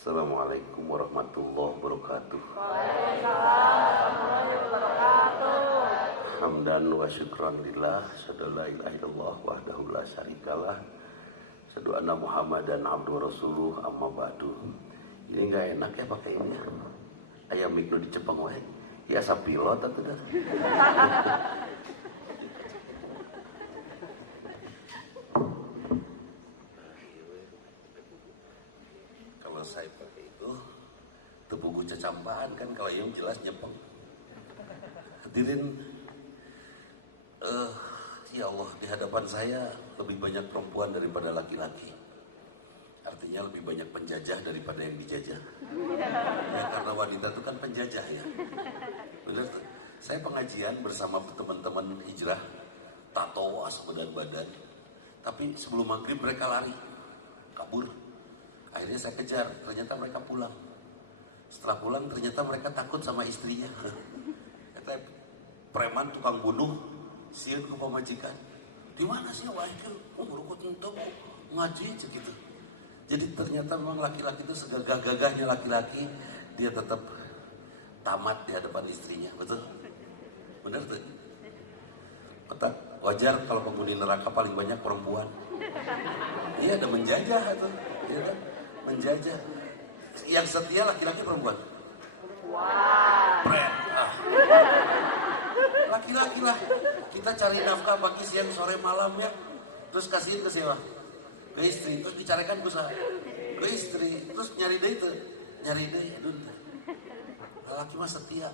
Assalamualaikum warahmatullahi wabarakatuh. Waalaikumsalam warahmatullahi wabarakatuh. Hamdan wa syukran lillah, asyhadu an la ilaha illallah wahdahu la syarikalah, asyhadu anna Muhammadan abduhu rasuluh, amma ba'du. Ini enggak enak ya pakai ini ya. Ayam mik nu dicepeng wae. Ya sapilot atuh dah. Kalau saya pakai itu tepugu cecampaan kan, kalau yang jelas nyepeng. Hadirin, ya Allah, di hadapan saya lebih banyak perempuan daripada laki-laki. Artinya lebih banyak penjajah daripada yang dijajah. Ya, karena wanita itu kan penjajah ya. Benar tuh. Saya pengajian bersama teman-teman hijrah, tatowas badan-badan. Tapi sebelum maghrib mereka lari, kabur. Akhirnya saya kejar, ternyata mereka pulang. Setelah pulang ternyata mereka takut sama istrinya. Kata preman tukang bunuh, sieun ku pamajikan. Di mana sih wah itu? Ngurukut entuk ngaji gitu. Jadi ternyata memang laki-laki itu segagah-gagahnya laki-laki, dia tetap tamat di hadapan istrinya, betul? Benar tuh? Kata wajar kalau penghuni neraka paling banyak perempuan. Iya, ada menjajah itu, ya kan? Menjajah. Yang setia laki-laki perempuan? Pret. Laki-laki lah. Kita cari nafkah pagi, siang, sore, malam ya. Terus kasihin ke siapa? Ke istri. Terus dicarikan ke istri. Terus nyari deh itu. Nyari deh. Aduh. Laki mah setia.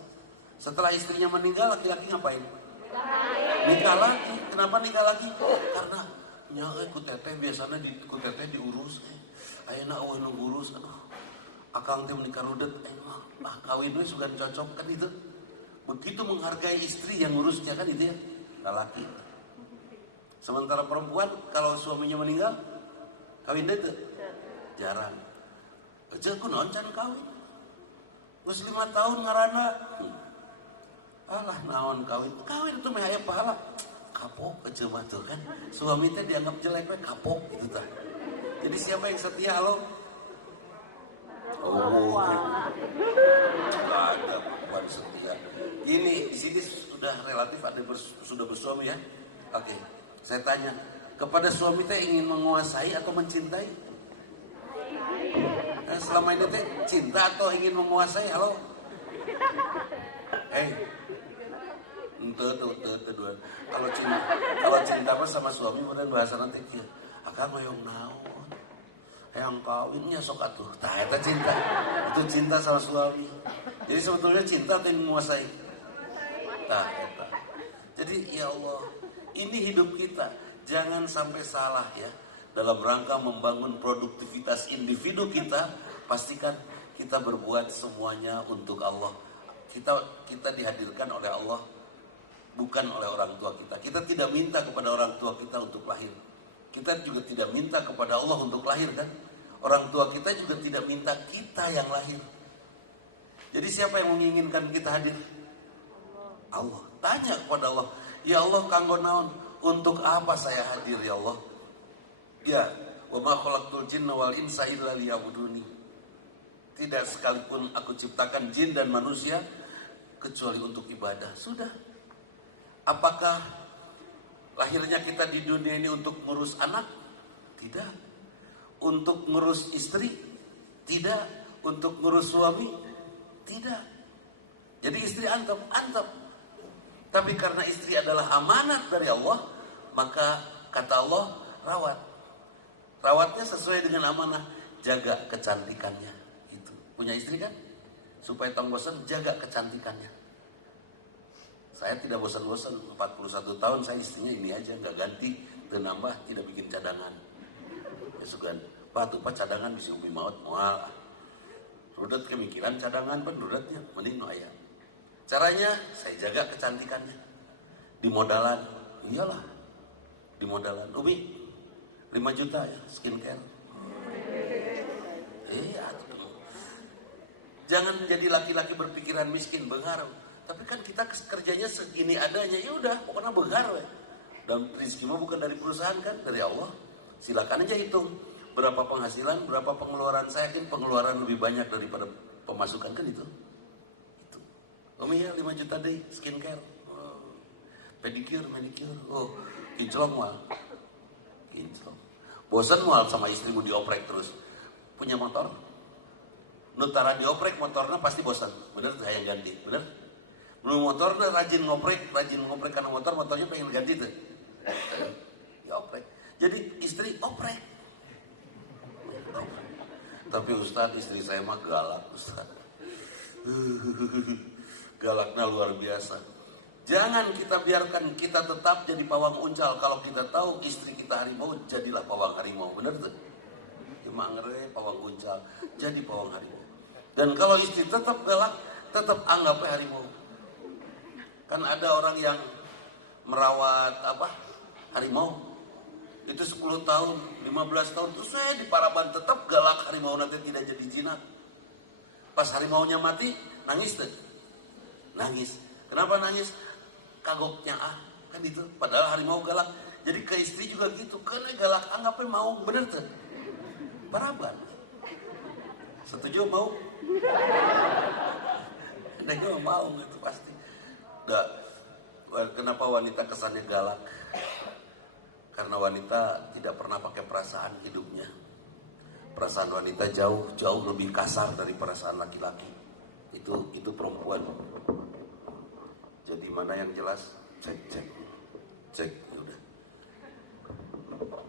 Setelah istrinya meninggal, laki-laki ngapain? Nikah lagi. Kenapa nikah lagi? Karena ku teteh biasanya ku teteh diurus. Ayeuna eueuh nu ngurus. Aduh. Akang teh menikah rudet. Kawin we sugan cocok kan itu. Begitu menghargai istri yang ngurusnya kan itu ya. Laki. Sementara perempuan kalau suaminya meninggal, kawin deh tuh. Jarang. Aja ku naon can kawin. Geus 5 tahun ngaranna. Alah naon kawin. Kawin itu mah aya pahala. Kapok aja mah tuh kan. Suami teh dianggap jelek we kapok gitu tah. Jadi siapa yang setia halo? Oh. Enggak ada perempuan setia. Ini di sini sudah relatif ada sudah bersuami ya. Oke. Saya tanya, kepada suami teh ingin menguasai atau mencintai? Selama ini teh cinta atau ingin menguasai? Halo? Tuh. Kalau cinta apa sama suami bener bahasa nanti kieu. Akang hoyong naon? Hayang kawinnya sok atuh. Tah eta cinta. Itu cinta sama suami. Jadi sebetulnya cinta atau ingin menguasai? Tah eta. Jadi ya Allah, ini hidup kita. Jangan sampai salah ya. Dalam rangka membangun produktivitas individu kita, pastikan kita berbuat semuanya untuk Allah. Kita dihadirkan oleh Allah, bukan oleh orang tua kita. Kita tidak minta kepada orang tua kita untuk lahir. Kita juga tidak minta kepada Allah untuk lahir kan. Orang tua kita juga tidak minta kita yang lahir. Jadi siapa yang menginginkan kita hadir? Allah. Tanya kepada Allah, ya Allah kanggo naon? Untuk apa saya hadir ya Allah? Ya, wa ma khalaqtul jinna wal insa illa liya'buduni. Tidak sekalipun aku ciptakan jin dan manusia kecuali untuk ibadah. Sudah. Apakah lahirnya kita di dunia ini untuk ngurus anak? Tidak. Untuk ngurus istri? Tidak. Untuk ngurus suami? Tidak. Jadi istri antep. Tapi karena istri adalah amanat dari Allah, maka kata Allah, rawat. Rawatnya sesuai dengan amanah, jaga kecantikannya. Itu. Punya istri kan? Supaya tong bosan, jaga kecantikannya. Saya tidak bosan-bosan, 41 tahun saya istrinya ini aja, nggak ganti, dan nambah, tidak bikin cadangan. Ya sugan, Pak cadangan bisa umi maut, mual. Rudet kemikiran cadangan, pan rudetnya, mending no ayah. Caranya, saya jaga kecantikannya. Di modalan, iyalah. Di modalan, Umi, 5 juta ya, skincare. Iya, jangan jadi laki-laki berpikiran miskin, bengar. Tapi kan kita kerjanya segini adanya, ya udah, pokoknya bengar. Dan rezeki mah bukan dari perusahaan kan, dari Allah. Silakan aja hitung. berapa penghasilan, berapa pengeluaran. Saya yakin pengeluaran lebih banyak daripada pemasukan, kan itu. Umi ya 5 juta deh skincare, pedicure, manicure, kinclong mal, kinclong. Bosan mal sama istrimu dioprek terus. Punya motor, nutara dioprek motornya pasti bosan, bener tuh yang ganti, bener. Belum motornya rajin ngoprek karena motornya pengen ganti tuh, dioprek. Jadi istri oprek. Tapi Ustadz, istri saya mah galak Ustadz. Galaknya luar biasa. Jangan kita biarkan kita tetap jadi pawang uncal. Kalau kita tahu istri kita harimau, jadilah pawang harimau. Benar tuh? Cuma ngere pawang uncal, jadi pawang harimau. Dan kalau istri tetap galak, tetap anggapnya harimau. Kan ada orang yang merawat harimau. Itu 10 tahun, 15 tahun. Terus saya di Paraban tetap galak, harimau nanti tidak jadi jinak. Pas harimaunya mati, nangis tuh. Nangis. Kenapa nangis? Kagoknya kan itu. Padahal harimau galak. Jadi ke istri juga gitu. Karena galak anggapnya mau, bener tuh. Paraban. Setuju mau? Neng mau gitu pasti. Kenapa wanita kesannya galak? Karena wanita tidak pernah pakai perasaan hidupnya. Perasaan wanita jauh lebih kasar dari perasaan laki-laki. Itu perempuan. Jadi mana yang jelas? Cek. Udah.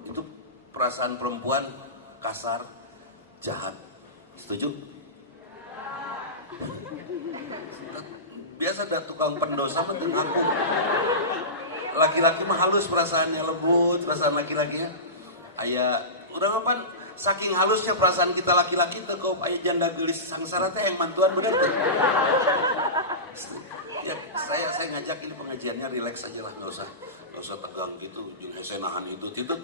Itu perasaan perempuan kasar, jahat. Setuju? Biasa ada tukang pendosa penting aku. Laki-laki mah halus perasaannya, lembut perasaan laki-lakinya. Aya urang apa? Saking halusnya perasaan kita laki-laki teh kau aya janda geulis sangsara teh yang mantuan bener teh. Ya, saya ngajak ini pengajiannya rileks aja lah, nggak usah tegang gitu, jangan saya nahan itu tuh.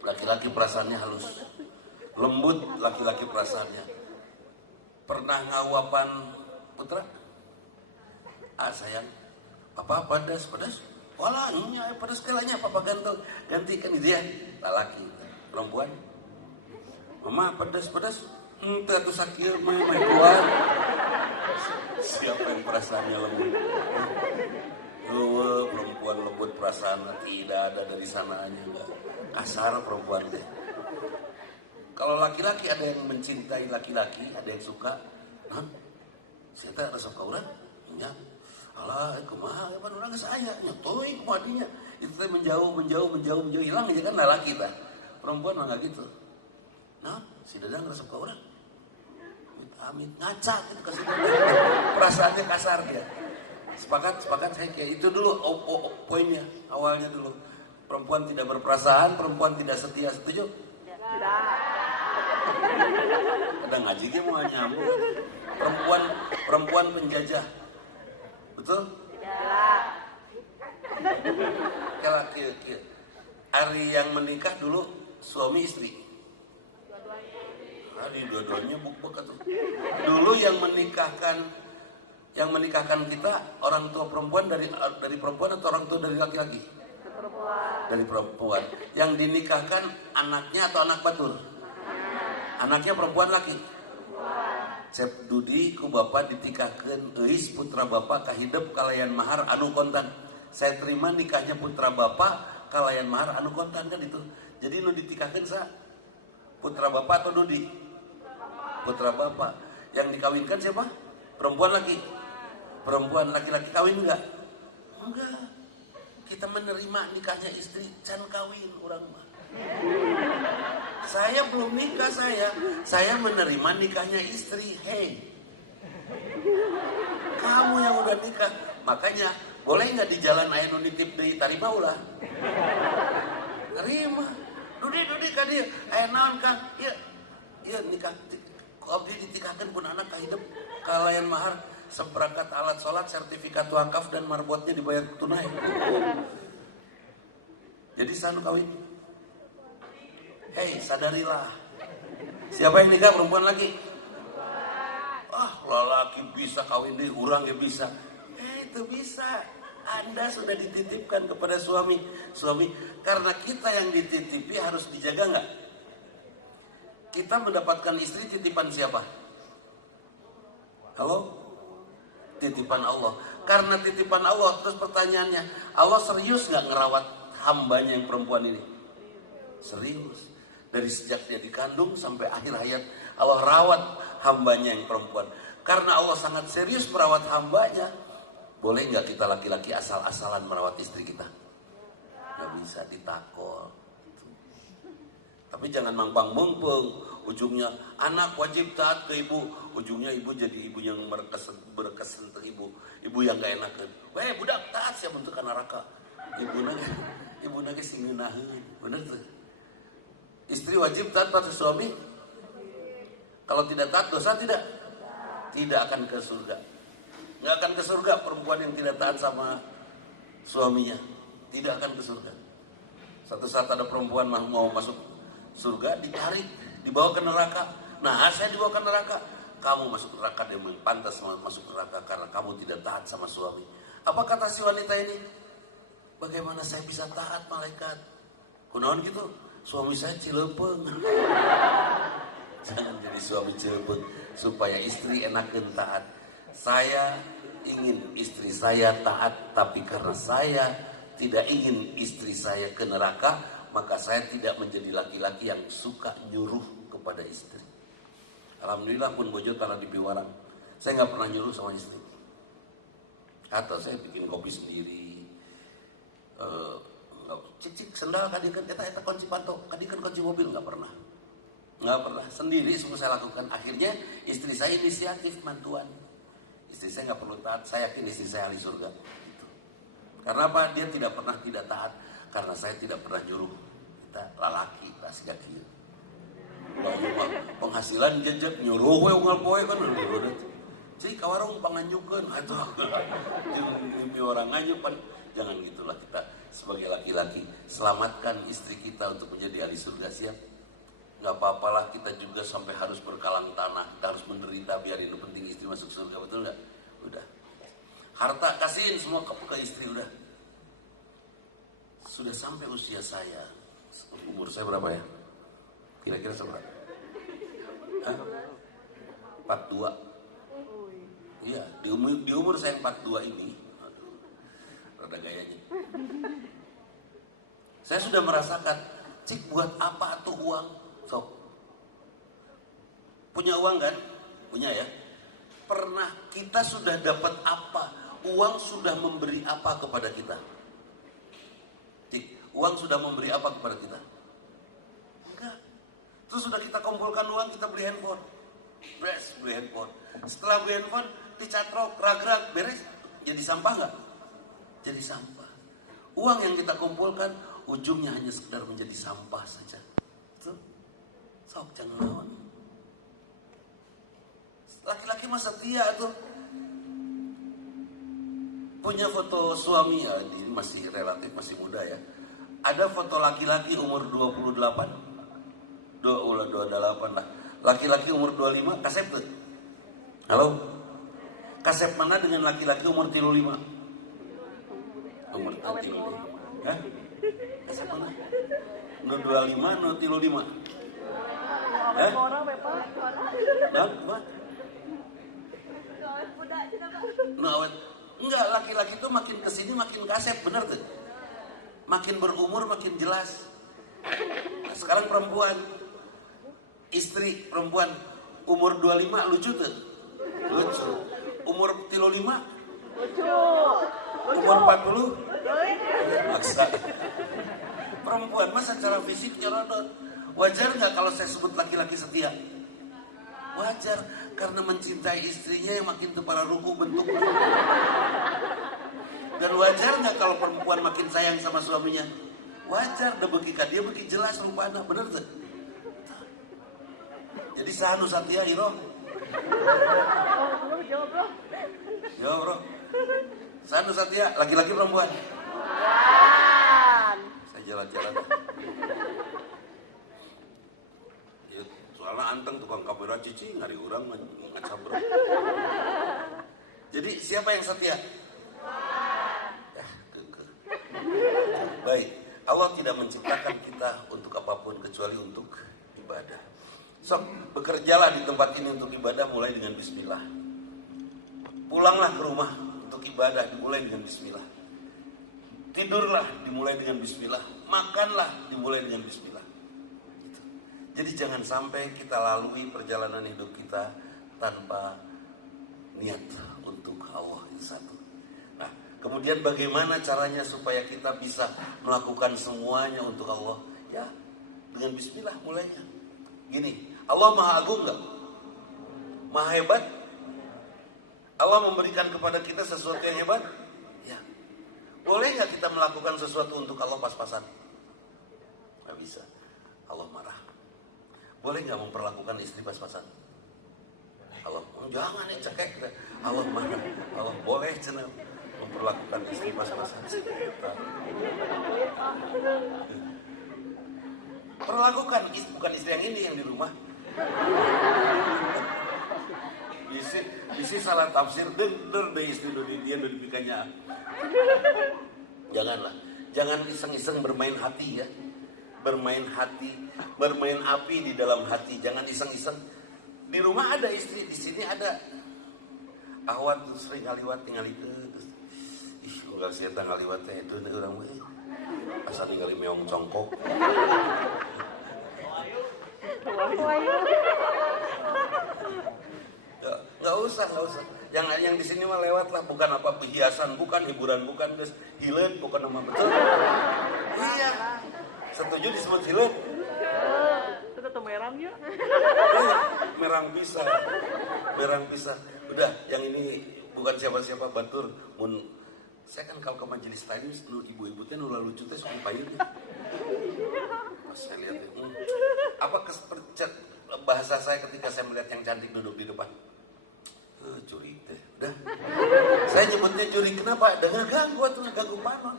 Laki-laki perasaannya halus, lembut laki-laki perasaannya. Pernah ngawapan putra? Sayang, papa pedas, walah nya pedas kelanya papa ganti kan gitu ya. Laki, perempuan, mama pedas, tuh sakit mah kuat. Siapa yang perasaannya lembut? Perempuan lembut perasaan tidak ada dari sananya, enggak. Kasar perempuan deh. Kalau laki-laki ada yang mencintai laki-laki, ada yang suka, saya tak rasa kauran, ya. Alah, kumaha pan urang geus aya nya teuing kumadinya. Itu teh menjauh hilang aja kan laki tah. Perempuan mah enggak gitu. Si Dadang resep ka urang. Amit ngaca gitu kasih perasaannya kasar dia. Sepakat saya kayak itu dulu poinnya awalnya dulu. Perempuan tidak berperasaan, perempuan tidak setia. Setuju? Tidak. Kadang ngaji dia mau nyambung. Perempuan penjajah. Betul? Tidak. Kalau hari yang menikah dulu suami istri. Dua-duanya buk-buk tuh. Dulu yang menikahkan kita orang tua perempuan dari perempuan atau orang tua dari laki-laki? Dari perempuan. Yang dinikahkan anaknya atau anak batur? Anaknya perempuan laki? Cep Dudi ku bapak ditikahkeun euis putra bapak kahidep kalayan mahar anu kontan. Saya terima nikahnya putra bapak kalayan mahar anu kontan, kan itu. Jadi lu ditikahkeun sa putra bapak atau Dudi? Putra bapak. Yang dikawinkan siapa? Perempuan laki. Perempuan, laki-laki kawin enggak? Enggak. Kita menerima nikahnya istri can kawin orang mah. Saya belum nikah, saya menerima nikahnya istri. Hey, kamu yang udah nikah, makanya boleh nggak di jalan aya nu nitip deui tarima ulah. Terima. Dudi ka dieu. Aya naon Kang? Ieu nikah abdi ditikahkeun pun anak kahidep kalayan mahar seperangkat alat sholat, sertifikat wakaf dan marbotnya dibayar tunai. Jadi sanu kawin. Hei, sadarilah. Siapa yang nikah, perempuan laki? Lelaki bisa kawin deh, urang ya bisa. Itu bisa. Anda sudah dititipkan kepada suami. Suami, karena kita yang dititipi harus dijaga nggak? Kita mendapatkan istri titipan siapa? Halo? Titipan Allah. Karena titipan Allah, terus pertanyaannya, Allah serius nggak ngerawat hambanya yang perempuan ini? Serius. Dari sejak dia dikandung sampai akhir hayat, Allah rawat hambanya yang perempuan. Karena Allah sangat serius merawat hambanya, boleh nggak kita laki-laki asal-asalan merawat istri kita? Nggak bisa, ditakol. Tapi jangan mangpang-mengpeng. Ujungnya anak wajib taat ke ibu, ujungnya ibu jadi ibu yang berkesan ke ibu, ibu yang gak enakan. Weh budak taat siapa bentuk neraka. Ibu nage sing ngeunaheun, bener tuh. Istri wajib taat pada suami. Kalau tidak taat dosa tidak? Tidak akan ke surga. Nggak akan ke surga perempuan yang tidak taat sama suaminya. Tidak akan ke surga. Satu saat ada perempuan mau masuk surga, ditarik, dibawa ke neraka. Nah, saya dibawa ke neraka. Kamu masuk neraka, dia pantas masuk neraka karena kamu tidak taat sama suami. Apa kata si wanita ini? Bagaimana saya bisa taat, malaikat? Kunaon gitu? Suami saya cilepeng. Jangan jadi suami cilepeng supaya istri enakeun taat. Saya ingin istri saya taat, tapi karena saya tidak ingin istri saya ke neraka, maka saya tidak menjadi laki-laki yang suka nyuruh kepada istri. Alhamdulillah pun bojo taruh di biwarang. Saya nggak pernah nyuruh sama istri. Atau saya bikin kopi sendiri. Cicik sendal kadikan eta kunci panto, kadikan kunci mobil, nggak pernah. Sendiri semua saya lakukan. Akhirnya istri saya inisiatif mantuan. Istri saya nggak perlu taat. Saya yakin istri saya ahli surga. Gitu. Karena apa? Dia tidak pernah tidak taat. Karena saya tidak pernah nyuruh. Kita lalaki pas gaki. Penghasilan jejak nyuruh we unggal poe kan udah. Cik ka warung panganjukeun atuh. Mimpi orang nganyupan. Jangan gitulah kita sebagai laki-laki. Selamatkan istri kita untuk menjadi ahli surga, siap? Nggak apa-apalah kita juga sampai harus berkalang tanah, kita harus menderita biar itu penting istri masuk surga, betul nggak? Udah. Harta kasihin semua ke istri udah. Sudah sampai usia saya, umur saya berapa ya? Kira-kira seberapa? 42. Iya, di umur saya 42 ini, aduh, rada gayanya. Saya sudah merasakan, cik buat apa tuh uang? Sok. Punya uang kan? Punya ya? Pernah kita sudah dapat apa? Uang sudah memberi apa kepada kita? Cik, uang sudah memberi apa kepada kita? Enggak. Terus sudah kita kumpulkan uang, kita beli handphone. Beres, beli handphone. Setelah beli handphone, dicatrok, rag-rag, beres. Jadi sampah enggak? Jadi sampah. Uang yang kita kumpulkan, ujungnya hanya sekedar menjadi sampah saja. Tuh. Sok jangan lawan. Laki-laki mah setia tuh. Punya foto suami ya, ini masih relatif masih muda ya. Ada foto laki-laki umur 28. 28 lah. Laki-laki umur 25 kasep tuh. Halo? Kasep mana dengan laki-laki umur 35? Umur 35. Hah? Kasep mana? Nu 25, nu 35. Hah? Nah, awet. Enggak, laki-laki itu makin kesini makin kasep, bener tuh. Makin berumur makin jelas. Nah, sekarang perempuan, istri perempuan umur 25 lucu tuh. Lucu. Umur 35 lucu. Umur 40 maksa. Perempuan mah secara fisik nyerodot. Wajar nggak kalau saya sebut laki-laki setia? Wajar, karena mencintai istrinya yang makin kepala ruku bentuknya. Dan wajar nggak kalau perempuan makin sayang sama suaminya? Wajar, udah begitu dia begitu jelas rupanya, bener tuh. Jadi sahanu satya hiro. Yo bro. Sahanu satya, laki-laki perempuan. Saya jalan-jalan. Soalnya anteng tukang kamera cici ngari urang ngacabro. Jadi siapa yang setia? Ya, Baik, Allah tidak menciptakan kita untuk apapun kecuali untuk ibadah. Sok, bekerjalah di tempat ini untuk ibadah mulai dengan bismillah. Pulanglah ke rumah untuk ibadah dimulai dengan bismillah. Tidurlah dimulai dengan bismillah. Makanlah dimulai dengan bismillah. Gitu. Jadi jangan sampai kita lalui perjalanan hidup kita tanpa niat untuk Allah. Itu satu. Nah, kemudian bagaimana caranya supaya kita bisa melakukan semuanya untuk Allah? Ya, dengan bismillah mulainya. Gini, Allah Maha Agung nggak? Maha hebat? Allah memberikan kepada kita sesuatu yang hebat? Ya. Boleh nggak kita melakukan sesuatu untuk Allah pas-pasan? Nggak bisa. Allah marah. Boleh nggak memperlakukan istri pas-pasan? Allah, jangan nih cekek. Allah marah. Allah boleh cenah memperlakukan istri pas-pasan. Perlakukan, bukan istri yang ini yang di rumah. Bisi salah tafsir dan dari istri dari dia dari pikirnya. Janganlah, jangan iseng-iseng bermain hati ya, bermain hati, bermain api di dalam hati. Jangan iseng-iseng. Di rumah ada istri, di sini ada. Ahwat tuh sering ngaliwat tinggal itu. Ih, ulah sia teh ngaliwat teh itu urang we. Asal ningali meong congkok. Ya, nggak usah. Yang di sini mah lewat lah, bukan apa perhiasan, bukan hiburan, bukan guys, hilet, bukan nama betul. Iya, setuju disebut hilet. Itu ketemu merangnya. Merang bisa. Udah, yang ini bukan siapa-siapa batur. Saya kan kalau ke majelis taklim, ibu-ibu teh nu lucu teh suka payun. Pas saya lihat apa bahasa saya ketika saya melihat yang cantik duduk di depan. Curi teh. Udah. Saya nyebutnya curi kenapa? Dengan ganggu tuh ganggu panon.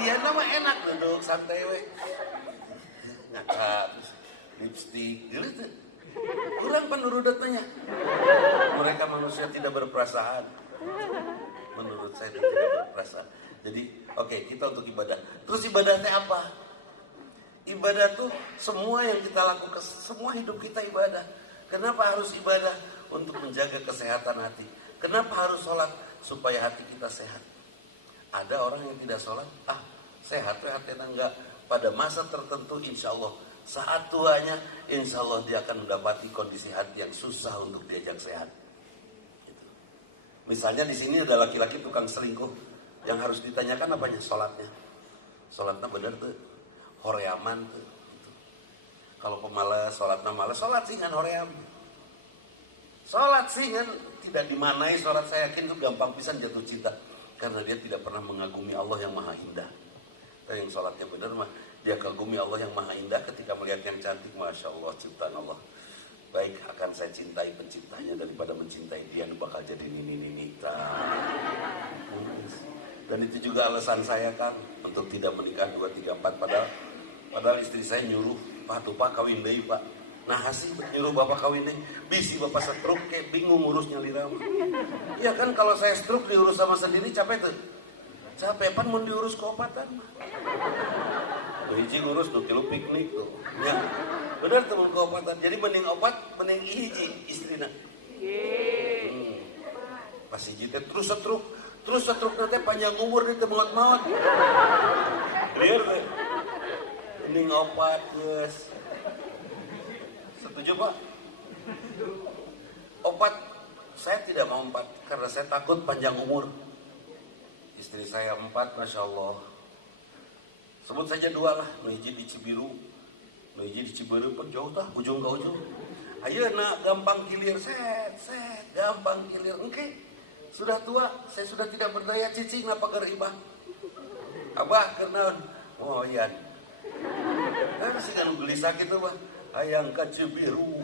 Dia nama enak duduk santai we. Ngakak lipstik gitu. Kurang penurut tanya. Mereka manusia tidak berperasaan. Menurut saya tidak berperasaan. Jadi, oke, kita untuk ibadah. Terus ibadahnya apa? Ibadah tuh semua yang kita lakukan, semua hidup kita ibadah. Kenapa harus ibadah? Untuk menjaga kesehatan hati. Kenapa harus sholat? Supaya hati kita sehat. Ada orang yang tidak sholat, sehat hatinya enggak. Pada masa tertentu insya Allah, saat tuanya insya Allah dia akan mendapati kondisi hati yang susah untuk diajak sehat. Gitu. Misalnya di sini ada laki-laki tukang selingkuh, yang harus ditanyakan apanya? Sholatnya. Sholatnya benar tuh, horeaman tuh. Gitu. Kalau pemalas, sholatnya malas, sholat sih kan hoream. Sholat sih kan tidak dimanai, sholat saya yakin itu gampang pisan jatuh cinta. Karena dia tidak pernah mengagumi Allah yang maha indah. Tapi yang sholatnya benar mah, dia kagumi Allah yang maha indah ketika melihat yang cantik. Masya Allah, ciptaan Allah. Baik, akan saya cintai penciptanya daripada mencintai dia yang bakal jadi nini-nini. Dan itu juga alasan saya kan untuk tidak menikah 2, 3, 4. Padahal istri saya nyuruh, Pak kawin deh Pak. Nah hasil nyuruh bapak kawin deh. Bisi bapak stroke kayak bingung ngurusnya lirama. Ya kan kalau saya stroke diurus sama sendiri capek tuh. Capek pan mau diurus keobatan mah. Hiji ngurus 2 kilo piknik tuh. Ya. Benar teman keobatan. Jadi mending obat, mending hiji istrina. Pas hiji teh terus stroke nanti panjang umur dia temengot maut. Clear teh. Mending obat guys. Setuju Pak? Obat saya tidak mau 4 karena saya takut panjang umur. Istri saya 4, Masya Allah. Sebut saja 2 lah. Nuhiji di Cibiru, nuhiji di Cibiru pun jauh tah, ujung ke ujung. Ayo nak gampang kilir, set, gampang kilir. Oke, sudah tua, saya sudah tidak berdaya cicing apa geribah. Abah karena oh iya. Masih kan beli sakit tuh Bah. Hayang ka Cibiru.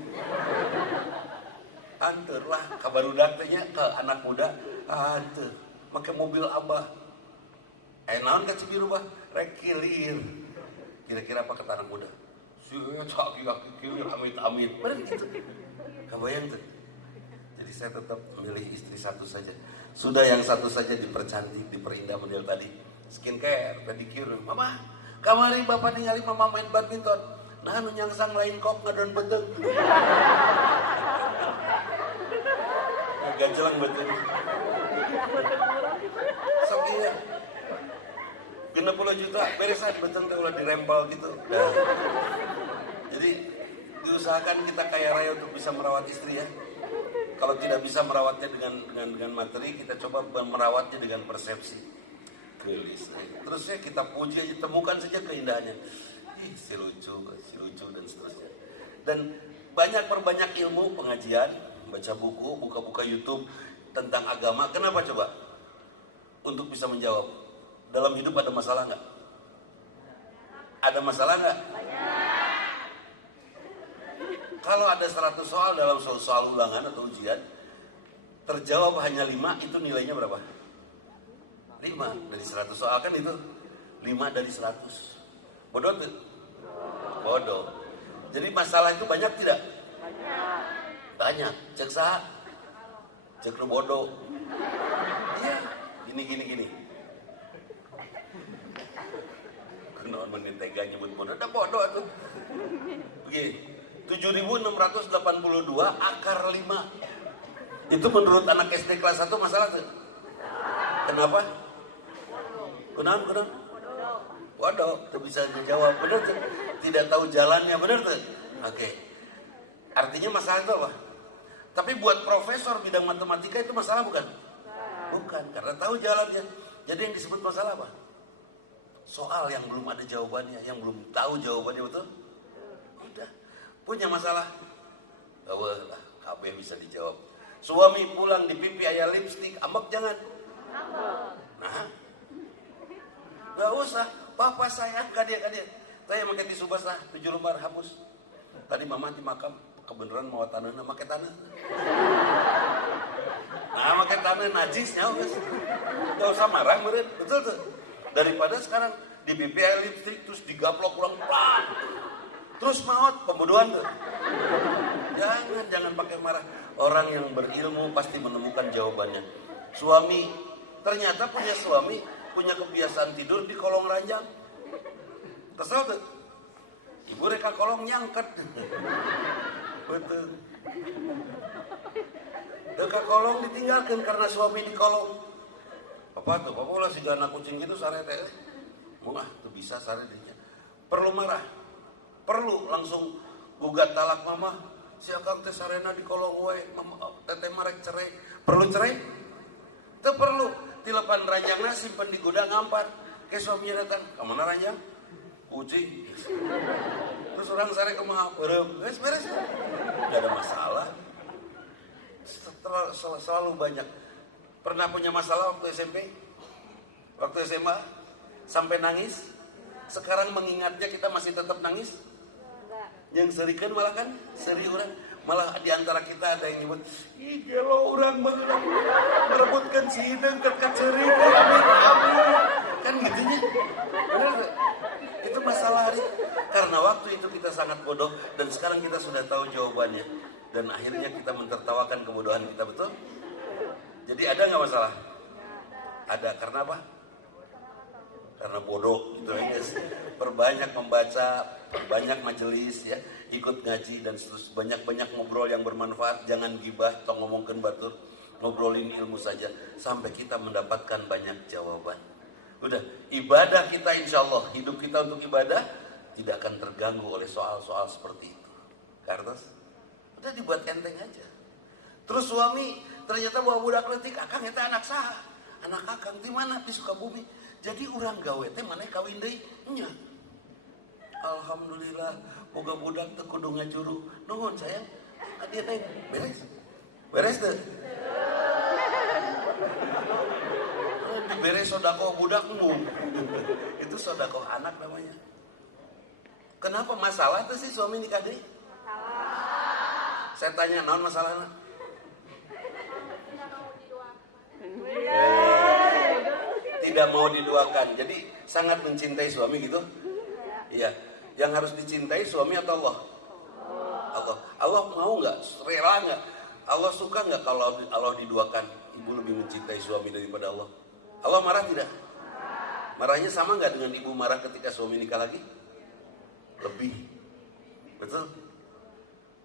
Anterlah ka barudak teh nya ke anak muda. Anter make mobil Abah. Naon ka Cibiru Bah? Rek kilir. Kira-kira apa kata anak muda? Sia cak kilir amit-amit. Bener gitu. Kabayang tuh. Jadi saya tetap memilih istri satu saja. Sudah yang satu saja dipercantik, diperindah model tadi. skincare, pedicure. Mama, kamari bapak ningali mama main badminton. Nah, nu nyangsang lain kok ngadon beteng. Gajelang beteng. Sok iya. 60 juta beresan beteng teh ulah dirempel gitu. Nah. Jadi diusahakan kita kaya raya untuk bisa merawat istri ya. Kalau tidak bisa merawatnya dengan materi, kita coba merawatnya dengan persepsi. Gelis. Terus ya kita puji aja, temukan saja keindahannya. Ih, si lucu dan seterusnya. Dan perbanyak ilmu, pengajian, baca buku, buka-buka YouTube tentang agama. Kenapa coba? Untuk bisa menjawab. Dalam hidup ada masalah nggak? Ada masalah nggak? Kalau ada 100 soal dalam soal ulangan atau ujian, terjawab hanya 5, itu nilainya berapa? 5 dari 100 soal kan itu 5 dari 100. Bodoh tuh? Bodoh. Jadi masalah itu banyak tidak? Banyak. Cek sah? Cek lu bodoh. Iya. Gini. Kenapa menit tega nyebut bodoh? Ada bodoh tuh. Begini. 7.682 akar 5. Itu menurut anak SD kelas 1 masalah tuh. Kenapa? Kenapa? Waduh, tuh bisa dijawab. Bener tuh. Tidak tahu jalannya, bener tuh. Oke. Artinya masalah itu apa? Tapi buat profesor bidang matematika itu masalah bukan? Bukan, karena tahu jalannya. Jadi yang disebut masalah apa? Soal yang belum ada jawabannya, yang belum tahu jawabannya, betul? Udah. Punya masalah? Wah, KB bisa dijawab. Suami pulang di pipi aya lipstik, ambek jangan? Nah, gak usah. Papa sayang kadia. Saya makin tisu basah 7 lembar hapus. Tadi mama di makam kebenaran mau tanah, make tanah. Nah, make tanah najisnya, gak usah marah, meren. Betul tuh. Daripada sekarang di pipi aya lipstik terus digaplok ulang pelan. Terus maut, pembunuhan tuh. Jangan pakai marah. Orang yang berilmu pasti menemukan jawabannya. Suami, ternyata punya suami, punya kebiasaan tidur di kolong ranjang. Kesel tuh. Ibu reka kolong nyangket. Betul. Deka kolong ditinggalkan karena suami di kolong. Papa lah si anak kucing gitu sare teh. Mungah tuh bisa sare dinya. Perlu marah. Perlu langsung gugat talak mama. Si akang teh sarena di kolong wae, mama teteh marek cerai. Perlu cerai? Teu perlu. Tilepan ranjangna simpen di gudang ampat. Ke suaminya datang, "Ka mana ranjang?" "Kucing." Terus orang sare kumaha? Beres. Enggak ada masalah. Selalu banyak. Pernah punya masalah waktu SMP? Waktu SMA? Sampai nangis? Sekarang mengingatnya kita masih tetap nangis? Yang serikan malah kan seri orang, malah diantara kita ada yang nyebut, ih gelo orang merebutkan si hidung ke seri kan gitunya. Benar gak? Itu masalah hari. Karena waktu itu kita sangat bodoh dan sekarang kita sudah tahu jawabannya dan akhirnya kita mentertawakan kebodohan kita, betul? Jadi ada nggak masalah? Ada. Karena apa? Karena bodoh gitu ya. Perbanyak membaca, perbanyak majelis ya, ikut ngaji dan terus banyak ngobrol yang bermanfaat. Jangan gibah, tong ngomongkeun batur, ngobrolin ilmu saja sampai kita mendapatkan banyak jawaban. Udah, ibadah kita insyaallah, hidup kita untuk ibadah tidak akan terganggu oleh soal-soal seperti itu. Karena udah dibuat enteng aja. Terus suami ternyata bawa budak leutik, akang eta anak saha? Anak akang di mana? Di Sukabumi. Jadi urang gawe teh maneh kawin deui nya. Alhamdulillah boga budak teu kudu ngajuru. Nuhun sayang. Adieu teh beres. Beres teh. Beres sodako budakmu. Itu sodako anak namanya. Kenapa masalah tuh sih suami nikah deui? Masalah. Saya tanya naon masalahnya? Tidak mau diduakan. Jadi sangat mencintai suami gitu. Iya. Yang harus dicintai suami atau Allah? Allah mau nggak? Rela nggak? Allah suka nggak kalau Allah diduakan? Ibu lebih mencintai suami daripada Allah. Allah marah tidak? Marahnya sama nggak dengan ibu marah ketika suami nikah lagi? Lebih. Betul?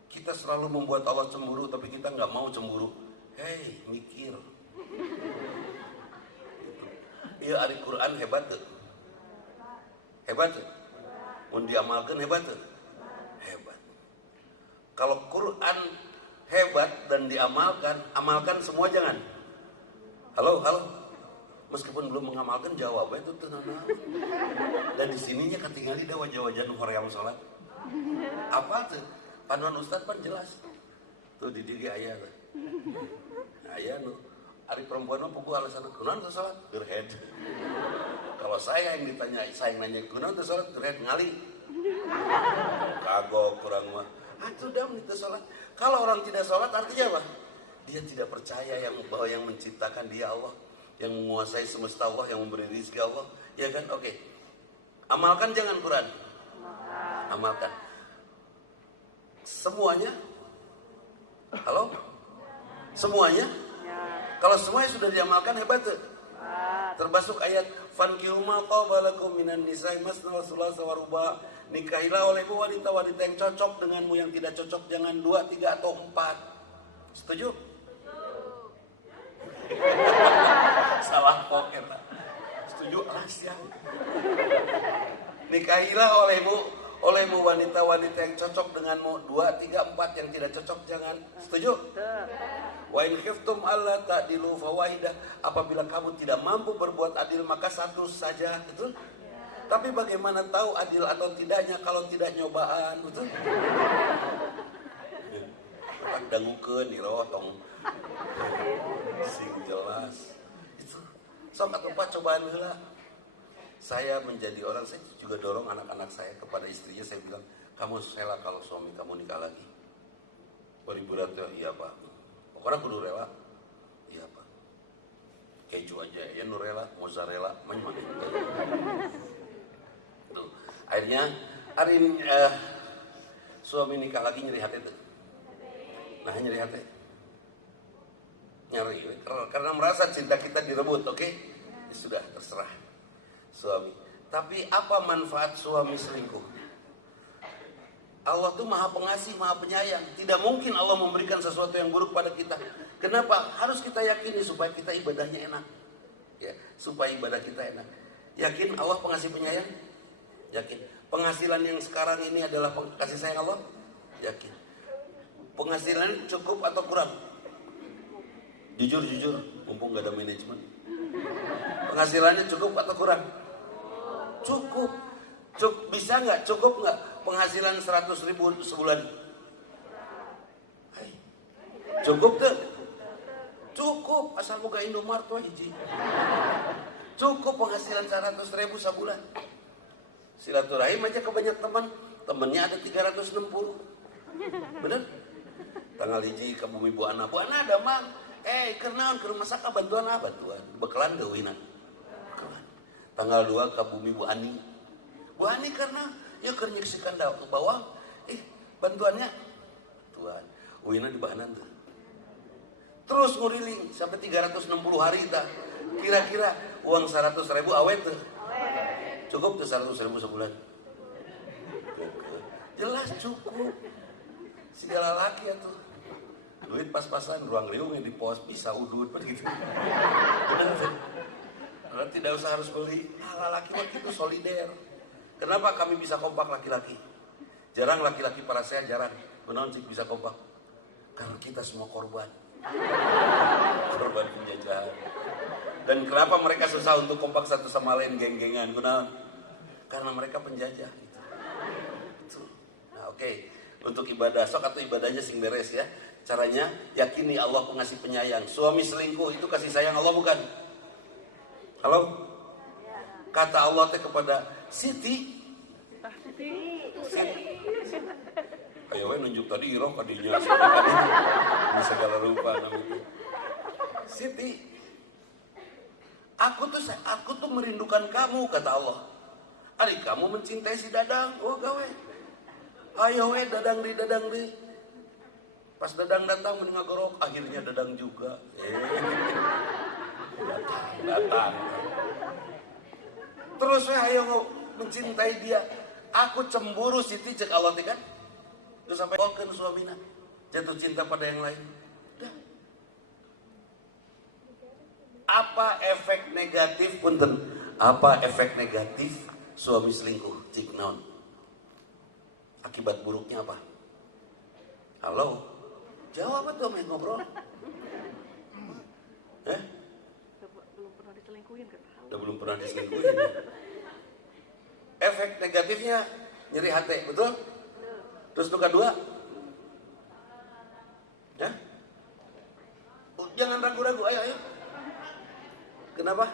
Kita selalu membuat Allah cemburu, tapi kita nggak mau cemburu. Hei, mikir. Iya, ari Quran hebat tuh. Hebat tuh. Mun diamalkan hebat tuh. Hebat. Kalau Quran hebat dan diamalkan, amalkan semua jangan. Halo. Meskipun belum mengamalkan jawabnya itu tenang. Dan di sininya ketinggalan dah wajah-wajah nu hoream salat. Apa tuh? Panuan Ustaz pan jelas. Tuh di diri aya tuh. Aya nu ari perempuan mah puguh alasan kunaon teu salat? Gerhed. Kalau saya yang ditanya, saya yang nanya kunaon teu salat? Gerhed ngali. Kagok kurang mah. Atuh dam teu salat. Kalau orang tidak salat artinya apa? Dia tidak percaya bahwa yang menciptakan dia Allah, yang menguasai semesta Allah, yang memberi rezeki Allah, ya kan? Oke. Amalkan jangan Quran. Amalkan. Semuanya. Halo? Semuanya? Kalau semuanya sudah diamalkan hebat tuh. Termasuk ayat fankihu ma qabalakum minan nisa'i masna wa thulatha wa ruba'. Nikahilah olehmu wanita-wanita yang cocok denganmu, yang tidak cocok jangan 2, 3 atau 4. Setuju? Salah kok eta. Setuju rahasia. Nikahilah olehmu wanita-wanita yang cocok denganmu, 2, 3, 4 yang tidak cocok jangan. Setuju? Wa in khiftum alla ta'dilu fawahidah. Apabila kamu tidak mampu berbuat adil maka satu saja, betul? Tapi bagaimana tahu adil atau tidaknya kalau tidak nyobaan, betul? Tak dangukeun dirotong. Sing jelas. Itu sok atuh Pak cobaan heula. Saya menjadi orang, saya juga dorong anak-anak saya kepada istrinya, saya bilang, kamu rela kalau suami kamu nikah lagi? Beri berat ya, iya Pak. Pokoknya kudu rela. Iya Pak. Keju aja ya nu rela, mozzarella, mana. Tuh. Akhirnya hari ini suami nikah lagi nyeri hati tuh. Nah nyeri hati. Nyeri karena merasa cinta kita direbut, oke? Ya sudah terserah suami. Tapi apa manfaat suami selingkuh? Allah tuh maha pengasih, maha penyayang. Tidak mungkin Allah memberikan sesuatu yang buruk pada kita. Kenapa? Harus kita yakini supaya kita ibadahnya enak. Ya, supaya ibadah kita enak. Yakin Allah pengasih penyayang? Yakin. Penghasilan yang sekarang ini adalah kasih sayang Allah? Yakin. Penghasilan cukup atau kurang? Jujur, mumpung gak ada manajemen. Penghasilannya cukup atau kurang? Cukup. Bisa nggak? Cukup nggak? Penghasilan 100.000 sebulan? Hai. Cukup tuh? Cukup. Asal buka Indomaret tuh hiji. Cukup penghasilan 100.000 sebulan. Silaturahim aja ke banyak teman. Temennya ada 360. Bener? Tanggal hiji ke bumi Bu Ana. Bu Ana ada mang. Kenaon ke rumah saka bantuan apa? Bantuan. Bekelan geuina. Bekelan. Tanggal 2 ke bumi Bu Ani. Bu Ani karena ya keur nyeksikan ke bawah. Bantuannya Tuhan. Uina di bahanan tuh. Terus nguriling sampai 360 hari tak. Kira-kira uang 100.000 awet tuh. Cukup tuh 100.000 sebulan. Jelas cukup. Segala laki ya tuh. Duit pas-pasan, ruang riung yang di pos bisa udut begitu. Benar kan? Karena tidak usah harus beli. Laki waktu itu solider. Kenapa kami bisa kompak laki-laki? Jarang laki-laki para saya jarang. Kenapa sih bisa kompak? Karena kita semua korban. Korban penjajahan. Dan kenapa mereka susah untuk kompak satu sama lain geng-gengan? Kenapa? Karena mereka penjajah. Gitu. Nah oke. Untuk ibadah, sok atau ibadahnya sing beres ya. Caranya yakini Allah pengasih penyayang. Suami selingkuh itu kasih sayang Allah bukan? Halo? Kata Allah teh kepada Siti. Ayo we nunjuk tadi iroh kadinya. Di segala rupa namanya. Siti. Aku tuh merindukan kamu kata Allah. Ari kamu mencintai si Dadang. Oh gawe. Ayo we dadang di. Pas Dadang datang mending ngagorok, akhirnya Dadang juga. Datang. Terus ayo mencintai dia. Aku cemburu Siti cek Allah kan. Terus sampai kolken suamina jatuh cinta pada yang lain. Udah. Apa efek negatif punten? Apa efek negatif suami selingkuh? Cik naon? Akibat buruknya apa? Halo? Jawab tuh main ngobrol. Belum pernah diselingkuhin kan? Udah belum pernah diselingkuhin. Efek negatifnya nyeri hati, betul? Terus luka dua? Ya? Jangan ragu-ragu, ayo. Kenapa?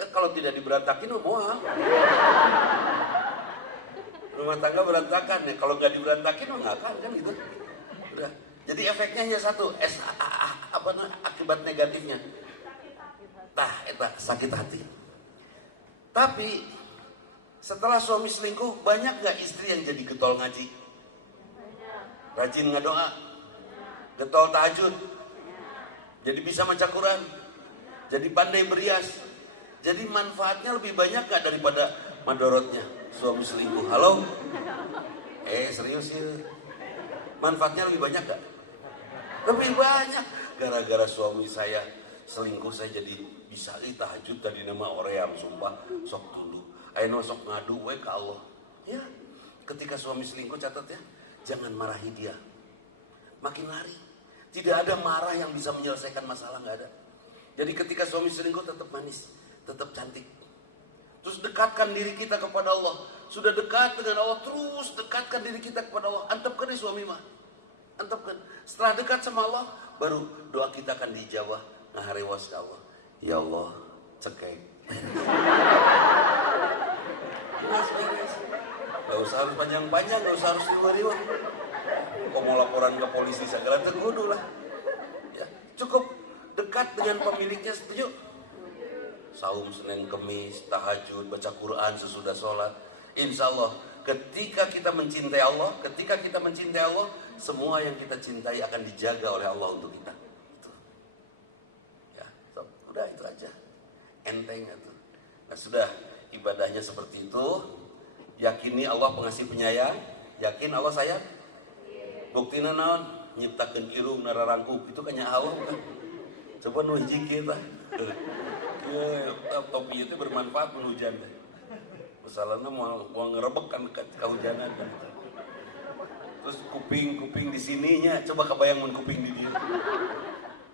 Ya, kalau tidak diberantakin, mual. Rumah tangga berantakan ya. Kalau nggak diberantakin, nggak akan kan gitu. Udah. Jadi efeknya hanya satu, akibat negatifnya. Sakit hati. Tapi setelah suami selingkuh, banyak gak istri yang jadi getol ngaji? Rajin ngedoa, getol tahajud, jadi bisa baca Quran, jadi pandai berias. Jadi manfaatnya lebih banyak gak daripada madorotnya suami selingkuh? Halo? Serius ya? Manfaatnya lebih banyak gak? Lebih banyak. Gara-gara suami saya selingkuh, saya jadi bisa tahajud tadi nama oream, sumpah sok dulu. Ayo sok ngadu we ke Allah. Ya, ketika suami selingkuh catat ya, jangan marahi dia. Makin lari. Tidak ada marah yang bisa menyelesaikan masalah, nggak ada. Jadi ketika suami selingkuh tetap manis, tetap cantik. Terus dekatkan diri kita kepada Allah. Sudah dekat dengan Allah, terus dekatkan diri kita kepada Allah. Antepkan nih suami mah. Antepkan. Setelah dekat sama Allah, baru doa kita akan dijawab. Ngaharewas ke Allah. Ya Allah, cekek. Gak usah harus panjang-panjang, gak usah harus riwah-riwah. Kau mau laporan ke polisi segala terkudu lah. Ya, cukup dekat dengan pemiliknya, setuju? Saum Senin Kemis, tahajud, baca Quran sesudah sholat. Insya Allah, ketika kita mencintai Allah, semua yang kita cintai akan dijaga oleh Allah untuk kita. Itu. Ya, udah itu aja. Enteng itu. Nah sudah, ibadahnya seperti itu. Yakini Allah pengasih penyayang. Yakin Allah sayang. Buktina naon? Nyiptakeun irung nararangkuk. Itu kan nya Allah kan. Coba nu hiji kita. Topi itu bermanfaat mun hujan. Masalahnya mau ngerebek kan kehujanan kan. Terus kuping di sininya, coba kebayang mun kuping di dia.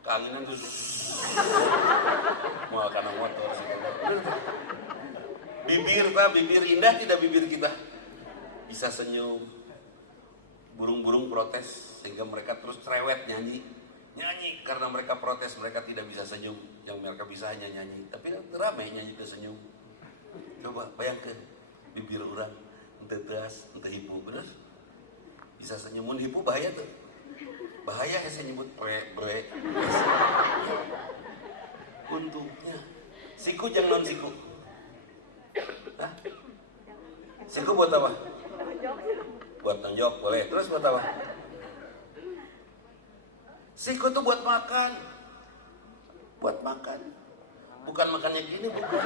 Kangenan tuh. Mau karena motor sih. Bibir indah tidak bibir kita. Bisa senyum. Burung-burung protes sehingga mereka terus cerewet nyanyi karena mereka protes, mereka tidak bisa senyum, yang mereka bisa hanya nyanyi. Tapi ramai nyanyi ke senyum. Coba bayangkan bibir orang ente deras, ente hipu, bener? Bisa senyumun hipu bahaya tuh. Bahaya ya saya nyebut bre. Untungnya siku jangan non siku. Hah? Siku buat apa? Buat tonjok boleh. Terus buat apa? Siku tuh buat makan. Buat makan. Bukan makannya gini, bukan.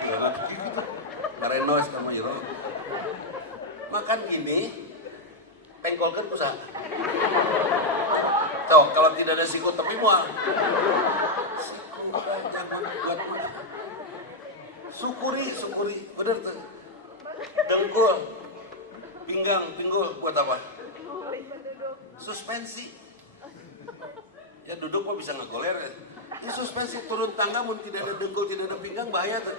Jangan gitu. Ngarenos sama Yoro. Makan gini, pengkolkan kusa. Tuh, kalau tidak ada siku tapi mual. Siku jangan buat makan. Syukuri, bener tuh. Dengkul, pinggul buat apa? Suspensi. Ya duduk mah bisa ngegoler. Ini suspensi turun tangga, mun tidak ada dengkul, tidak ada pinggang, bahaya tuh.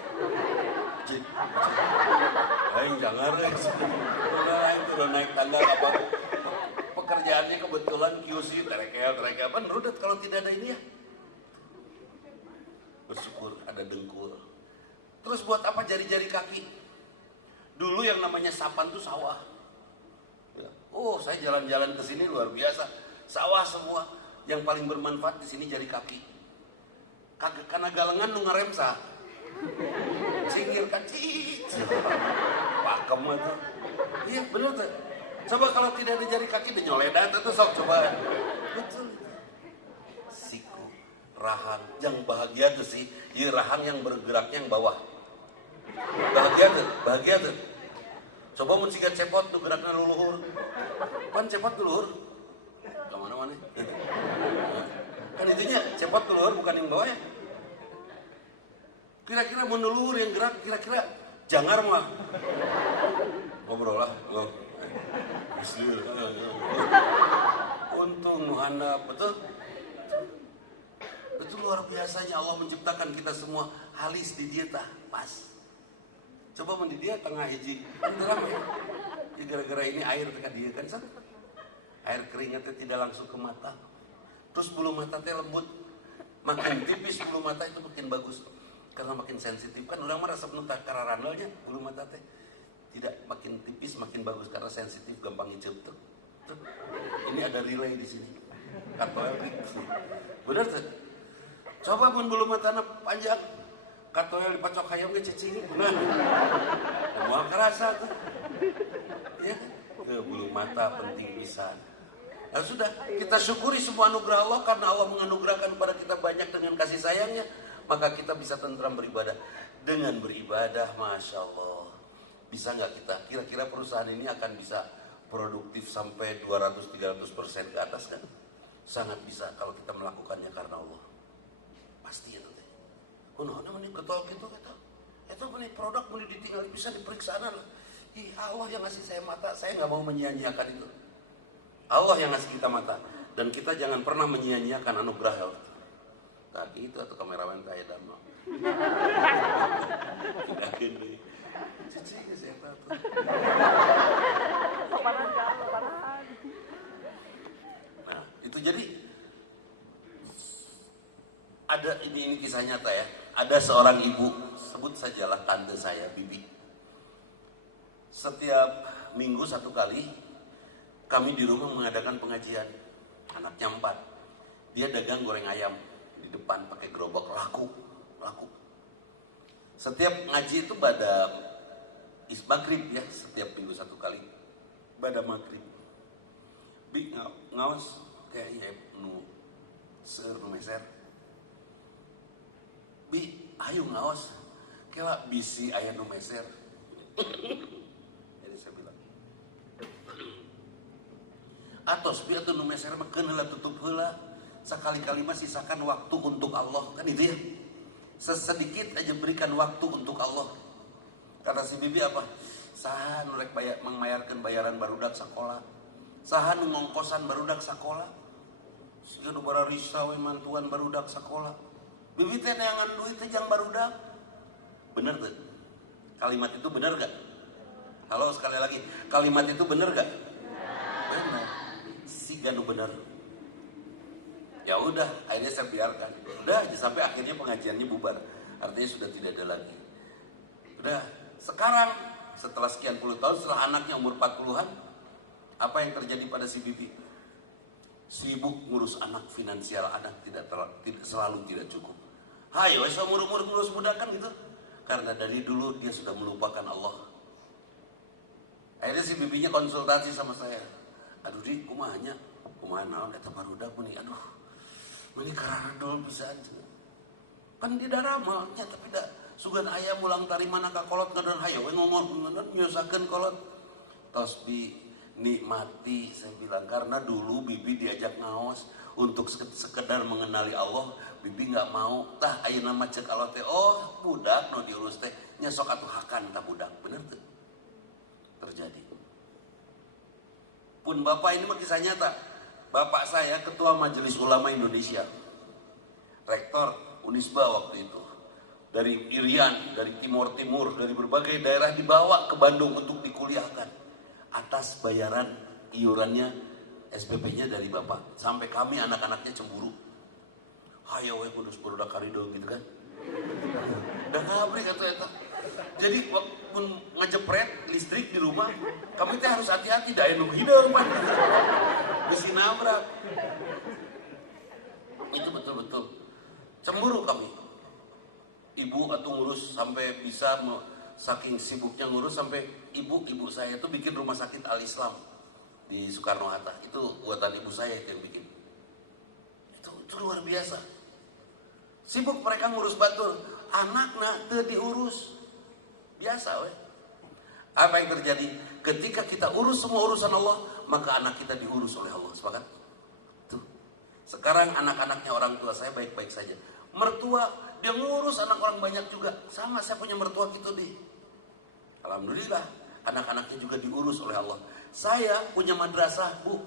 Aing jangan turun naik tangga apa? Pekerjaannya kebetulan QC, terekel, apa? Nerudet kalau tidak ada ini ya. Bersyukur ada dengkul. Terus buat apa jari-jari kaki? Dulu yang namanya sapan tuh sawah. Oh, saya jalan-jalan ke sini luar biasa. Sawah semua. Yang paling bermanfaat di sini jari kaki. Karena galengan nu ngaremsa. Singir kan. Pakem tuh. Iya, bener tuh. Coba kalau tidak ada jari kaki, udah nyoledan tuh sok coba. Betul. Siku, rahang. Yang bahagia tuh sih, ieu rahang yang bergeraknya yang bawah. Bahagia tuh. Coba mun siga cepot tuh gerakna luluhur. Pan cepot luluhur. Ka mana-mana. Kan intinya cepot luluhur bukan yang bawah ya. Kira-kira mun luluhur yang gerak, kira-kira jangar mah. Ngobrol lah. Untung handap, betul? Itu luar biasanya Allah menciptakan kita semua halis di dia tah, pas. Coba di dia tengah hiji, kan terang ya. Ya gara-gara ini air dekat dia kan, san? Air keringatnya tidak langsung ke mata. Terus bulu mata teh lembut. Makin tipis bulu mata itu makin bagus. Karena makin sensitif kan orang merasa nuntah kararandelnya bulu mata teh. Tidak, makin tipis makin bagus karena sensitif gampang hijau tuh. Ini ada relay di sini. Katoel bener tuh. Coba pun bulu matanya panjang. Katoel dipacok hayam ge cicing bener. Moal kerasa tuh. Ya, bulu mata penting pisan. Nah sudah, kita syukuri semua anugerah Allah karena Allah menganugerahkan kepada kita banyak dengan kasih sayangnya. Maka kita bisa tentram beribadah. Dengan beribadah, Masya Allah. Bisa nggak kita? Kira-kira perusahaan ini akan bisa produktif sampai 200-300% ke atas kan? Sangat bisa kalau kita melakukannya karena Allah. Pasti ya nanti. Nah, ini ketol gitu kata. Itu ini produk boleh ditinggal bisa diperiksa lah. Ih, Allah yang ngasih saya mata, saya nggak mau menyia-nyiakan itu. Allah yang ngasih kita mata dan kita jangan pernah menyia-nyiakan anugerah Allah. Tadi itu atau kameramen saya dama. Yakin deh. Cicing saya tahu. Nah, itu jadi ada ini kisah nyata ya. Ada seorang ibu, sebut sajalah tante saya, Bibi. Setiap minggu satu kali kami di rumah mengadakan pengajian. Anaknya 4. Dia dagang goreng ayam di depan pakai gerobak laku. Setiap ngaji itu pada maghrib ya, setiap minggu satu kali pada maghrib. Bi ngaos kayak iya nu seur nu meser. Bi ayo ngaos kayak bisi aya nu meser. Jadi saya bilang atos bi atuh nu meser mah keun heula tutup heula. Sekali-kali mah sisakan waktu untuk Allah kan itu ya. Sesedikit aja berikan waktu untuk Allah. Kata si Bibi apa? Saha nu rek mangmayarkeun bayaran barudak sakola. Saha nu ngongkosan barudak sakola. Siga nu bararisa we mantuan barudak sakola. Bibi teh neangan duit teh jang barudak. Bener tuh? Kalimat itu bener gak? Halo sekali lagi, kalimat itu bener gak? Bener. Siga nu bener. Ya udah, akhirnya saya biarkan. Udah, sampai akhirnya pengajiannya bubar. Artinya sudah tidak ada lagi. Udah, sekarang setelah sekian puluh tahun, setelah anaknya umur 40-an, apa yang terjadi pada si Bibi? Sibuk ngurus anak, finansial anak selalu tidak cukup. Hayo, umur-umur ngurus budak kan gitu. Karena dari dulu dia sudah melupakan Allah. Akhirnya si Bibinya konsultasi sama saya. Aduh di, kumaha naon eta barudak meni, aduh. Meni karadol bisa aja. Kan dia ramalnya tapi dah sugan ayam ulang tarimana ka kolot ngeun hayo we ngomong nyusakeun kolot. Tos bi nikmati saya bilang karena dulu Bibi diajak ngaos untuk sekedar mengenali Allah, Bibi enggak mau. Tah ayeuna mah ceuk Allah teh oh budak nu diurus teh nya sok atuh hakan ka budak. Bener teu? Terjadi. Pun Bapak ini mah kisah nyata. Bapak saya Ketua Majelis Ulama Indonesia, Rektor Unisba waktu itu, dari Irian, dari Timur, dari berbagai daerah dibawa ke Bandung untuk dikuliahkan atas bayaran iurannya SPP-nya dari Bapak. Sampai kami anak-anaknya cemburu. Hayo we kudus barudak karido gitu kan. Dan ngabrik eta. Jadi pun ngejepret listrik di rumah, kami teh harus hati-hati da anu hideung mah. Bisi nabrak. Itu betul-betul cemburu kami. Ibu atuh ngurus sampai bisa saking sibuknya ngurus sampai ibu saya tuh bikin rumah sakit Al-Islam di Soekarno Hatta. Itu buatan ibu saya itu yang bikin. Itu luar biasa. Sibuk mereka ngurus batur, anakna teu diurus. Biasa weh. Apa yang terjadi? Ketika kita urus semua urusan Allah, maka anak kita diurus oleh Allah. Sepakat? Tuh. Sekarang anak-anaknya orang tua saya baik-baik saja. Mertua, dia ngurus anak orang banyak juga. Sama, saya punya mertua gitu deh. Alhamdulillah, anak-anaknya juga diurus oleh Allah. Saya punya madrasah, Bu.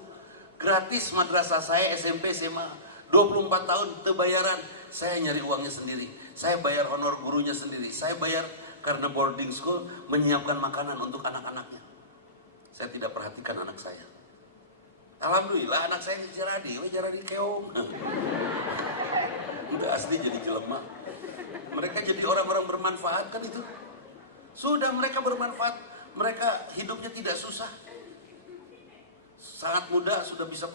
Gratis madrasah saya SMP, SMA. 24 tahun terbayaran. Saya nyari uangnya sendiri. Saya bayar honor gurunya sendiri. Saya bayar karena boarding school menyiapkan makanan untuk anak-anaknya. Saya tidak perhatikan anak saya. Alhamdulillah anak saya jaradi keong. Udah asli jadi jelema. Mereka jadi orang-orang bermanfaat kan itu. Sudah mereka bermanfaat. Mereka hidupnya tidak susah. Sangat muda sudah bisa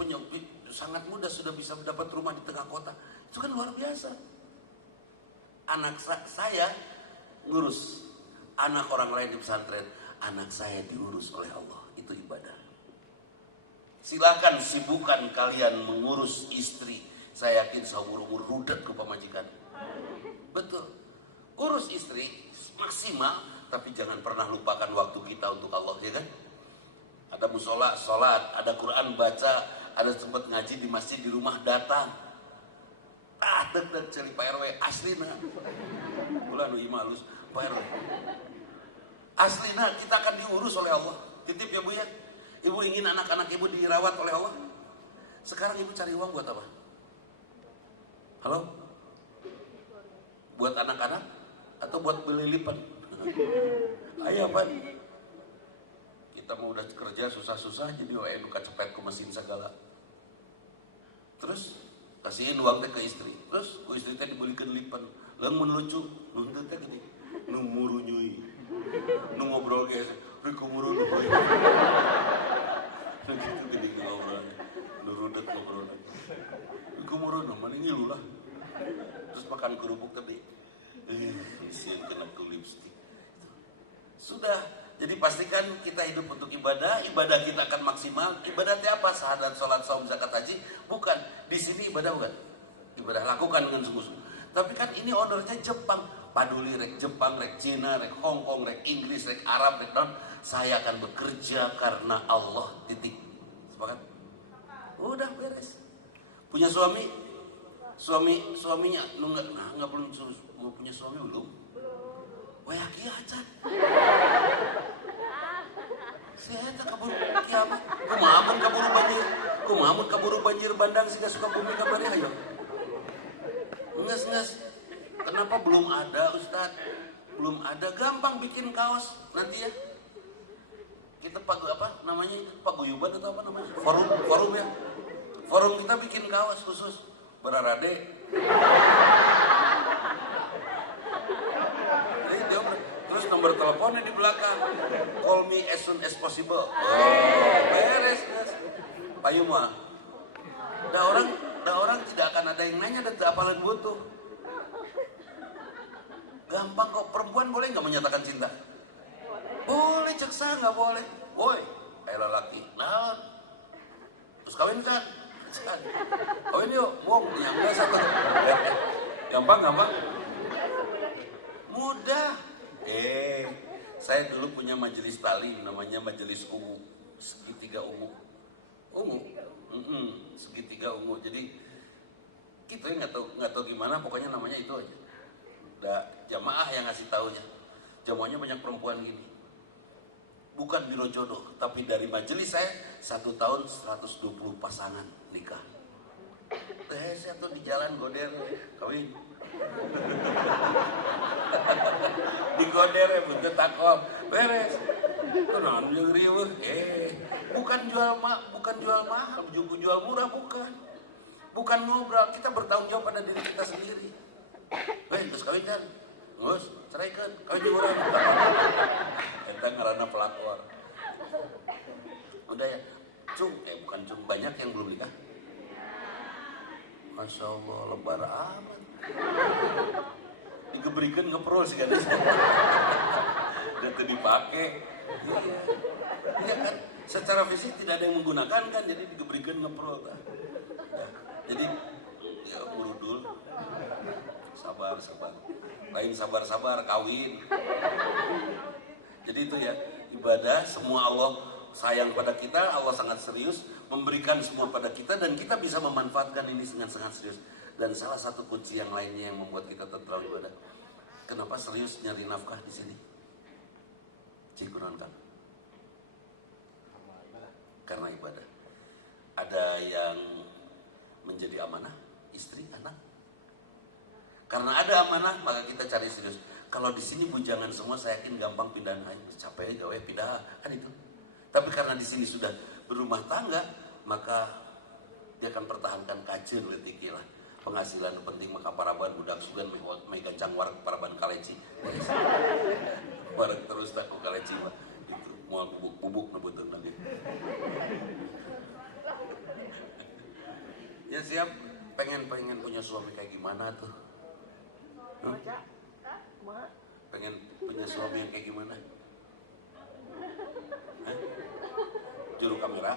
mendapat rumah di tengah kota. Itu kan luar biasa. Anak saya ngurus anak orang lain di pesantren, anak saya diurus oleh Allah. Itu ibadah. Silakan sibukkan kalian mengurus istri. Saya yakin seumur-umur rudet ke pemajikan. Betul. Urus istri maksimal, tapi jangan pernah lupakan waktu kita untuk Allah, ya kan? Ada musola, sholat, ada Quran baca, ada sempat ngaji di masjid, di rumah datang. Dek cari Pak RW aslina. Bulan imalus Pak RW. Aslina kita akan diurus oleh Allah. Titip ya Bu ya. Ibu ingin anak-anak ibu dirawat oleh Allah. Sekarang ibu cari uang buat apa? Halo? Buat anak-anak atau buat beli lipat? Ayo apa? Kita mau udah kerja susah-susah jadi nuka cepet ke mesin segala. Terus kasihin uang teh ke istri. Terus ku istri teh dibelikan lipat. Lamun lucu, nu teh gini. Nu muru nyui. Nu ngobrol ge riku muru nu. Gitu gini ngobrol. Nu rudet ngobrol. Riku muru nu mani ngilu lah. Terus makan kerupuk tadi. Isian kena ke lipstick. Sudah. Jadi pastikan kita hidup untuk ibadah kita akan maksimal. Ibadahnya apa? Syahadat, sholat, saum, zakat, haji. Bukan. Di sini ibadah bukan. Ibadah lakukan dengan sungguh-sungguh. Tapi kan ini ordernya Jepang. Paduli rek Jepang, rek Cina, rek Hong Kong, rek Inggris, rek Arab, rek non. Saya akan bekerja karena Allah. Titik. Sepakat? Udah beres. Punya suami? Suaminya lu nggak belum punya suami belum? Wah kia acan. Saya tak kabur kiamat. Kumamun kaburu banjir bandang sehingga suka bumi kamari ayo. Nges. Kenapa belum ada Ustaz? Belum ada, gampang bikin kaos nanti ya. Kita namanya paguyuban atau apa namanya? Forum ya. Forum kita bikin kaos khusus berarade. Terus nomor teleponnya di belakang. Call me as soon as possible. Beres. Payu mah. Da orang tidak akan ada yang nanya dan tak apalan butuh. Gampang kok. Perempuan boleh nggak menyatakan cinta? Boleh, ceksa nggak boleh. Woi, ayo laki. Nah, terus kawin kan? Kawin yuk, mau yang satu. Gampang. Mudah. Saya dulu punya majelis talim namanya Majelis Ungu, Segitiga Ungu. Segitiga Ungu. Jadi kita nggak tahu gimana, pokoknya namanya itu aja. Udah jamaah yang ngasih taunya. Jamaahnya banyak perempuan gini. Bukan biro jodoh, tapi dari majelis saya 1 tahun 120 pasangan nikah. Saya tuh di jalan goder kawin. Di goder ya buntut takok beres. Kenaon jeung riweuh. Bukan jual mahal, jual murah bukan. Bukan ngobrol, kita bertanggung jawab pada diri kita sendiri. Terus kawin kan? Geus, ceraikeun, kawin jeung urang. Eta ngaranna pelakor. Udah ya. Bukan cung, banyak yang belum nikah. Masya Allah, lebar amat. Digebrikan ngeprol sih kan. Dan dipake. Iya kan? Secara fisik tidak ada yang menggunakan kan, jadi digebrikan ngeprol kan. Jadi ya urudul. sabar. Lain sabar kawin. Jadi itu ya, ibadah semua Allah sayang pada kita, Allah sangat serius memberikan semua pada kita dan kita bisa memanfaatkan ini dengan sangat serius. Dan salah satu kunci yang lainnya yang membuat kita tetap ibadah. Kenapa serius nyari nafkah di sini? Cikuran kan? Karena ibadah. Ada yang menjadi amanah, istri, anak. Karena ada amanah, maka kita cari serius. Kalau di sini bujangan semua, saya yakin gampang pindahan. Capek gawe pindah, kan itu. Tapi karena di sini sudah berumah tangga, maka dia akan pertahankan kajen letiki lah. Penghasilan penting maka paraban budak sugan mai gancang wareg paraban kaleci. Wareg terus tak kaleci mah. Itu moal bubuk nebuteun lagi. Ya siap, pengen punya suami kayak gimana tuh? Pengen punya suami yang kayak gimana? Hah? Juru kamera?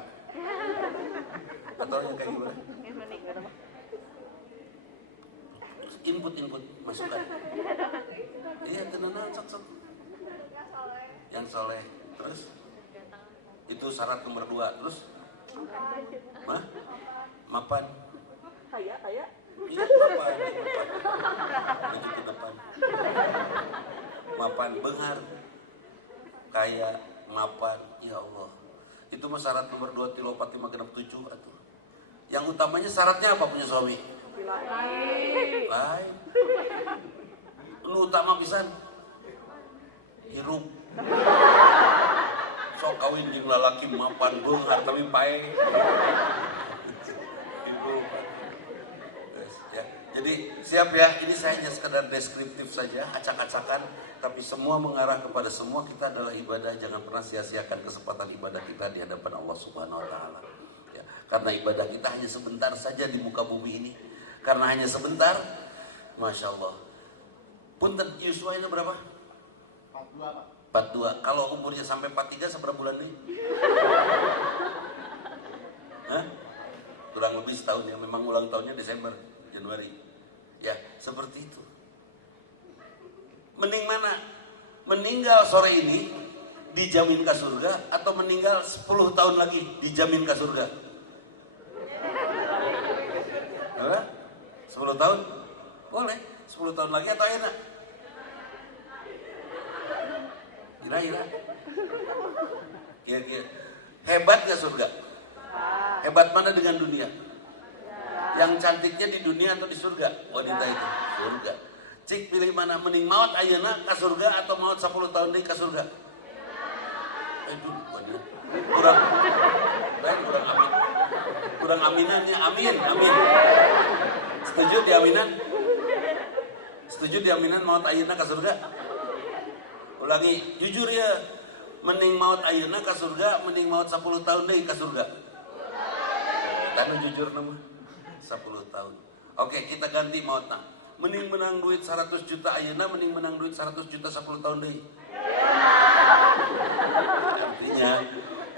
Atau yang kayak gimana? Input masukan. Iya tenan sok. Yang soleh. Terus? Itu syarat nomor 2. Terus? Mapan. Kaya. Iya mapan. Maju ke depan. Mapan benghar. Kaya mapan. Ya Allah. Itu mah syarat nomor 2 tilopat 5 genep 7 atuh. Yang utamanya syaratnya apa punya suami? Lain. Lu utama pisan. Hirup. Sok kawin jeung lalaki mapan beunghar tapi pae. Hirup. Ya. Jadi siap ya, ini saya hanya sekedar deskriptif saja, acak-acakan, tapi semua mengarah kepada semua kita adalah ibadah. Jangan pernah sia-siakan kesempatan ibadah kita di hadapan Allah Subhanahu wa taala. Ya, karena ibadah kita hanya sebentar saja di muka bumi ini. Karena hanya sebentar, Masya Allah. Punten, Yusua itu berapa? 42 Pak. 42. Kalau umurnya sampai 43 seberapa bulan nih? Hah? Kurang lebih setahun ya. Memang ulang tahunnya Desember, Januari. Ya, seperti itu. Mending mana? Meninggal sore ini dijamin ke surga atau meninggal 10 tahun lagi dijamin ke surga? Hah? 10 tahun? Boleh. 10 tahun lagi atau enak? Kira-kira. Kira-kira. Hebat gak surga? Hebat mana dengan dunia? Yang cantiknya di dunia atau di surga? Wanita itu. Surga. Cik pilih mana? Mending maut ayeuna ke surga atau maut 10 tahun lagi ke surga? Aduh, bener. Kurang amin. Kurang aminannya. Amin. Setuju di aminan? Setuju di aminan maut ayeuna ke surga? Ulangi, jujur ya. Mending maut ayeuna ke surga, mending maut 10 tahun deui ke surga. Karena jujur nama 10 tahun. Oke, kita ganti mautna. Mending menang duit 100 juta ayeuna, mending menang duit 100 juta 10 tahun deui. Artinya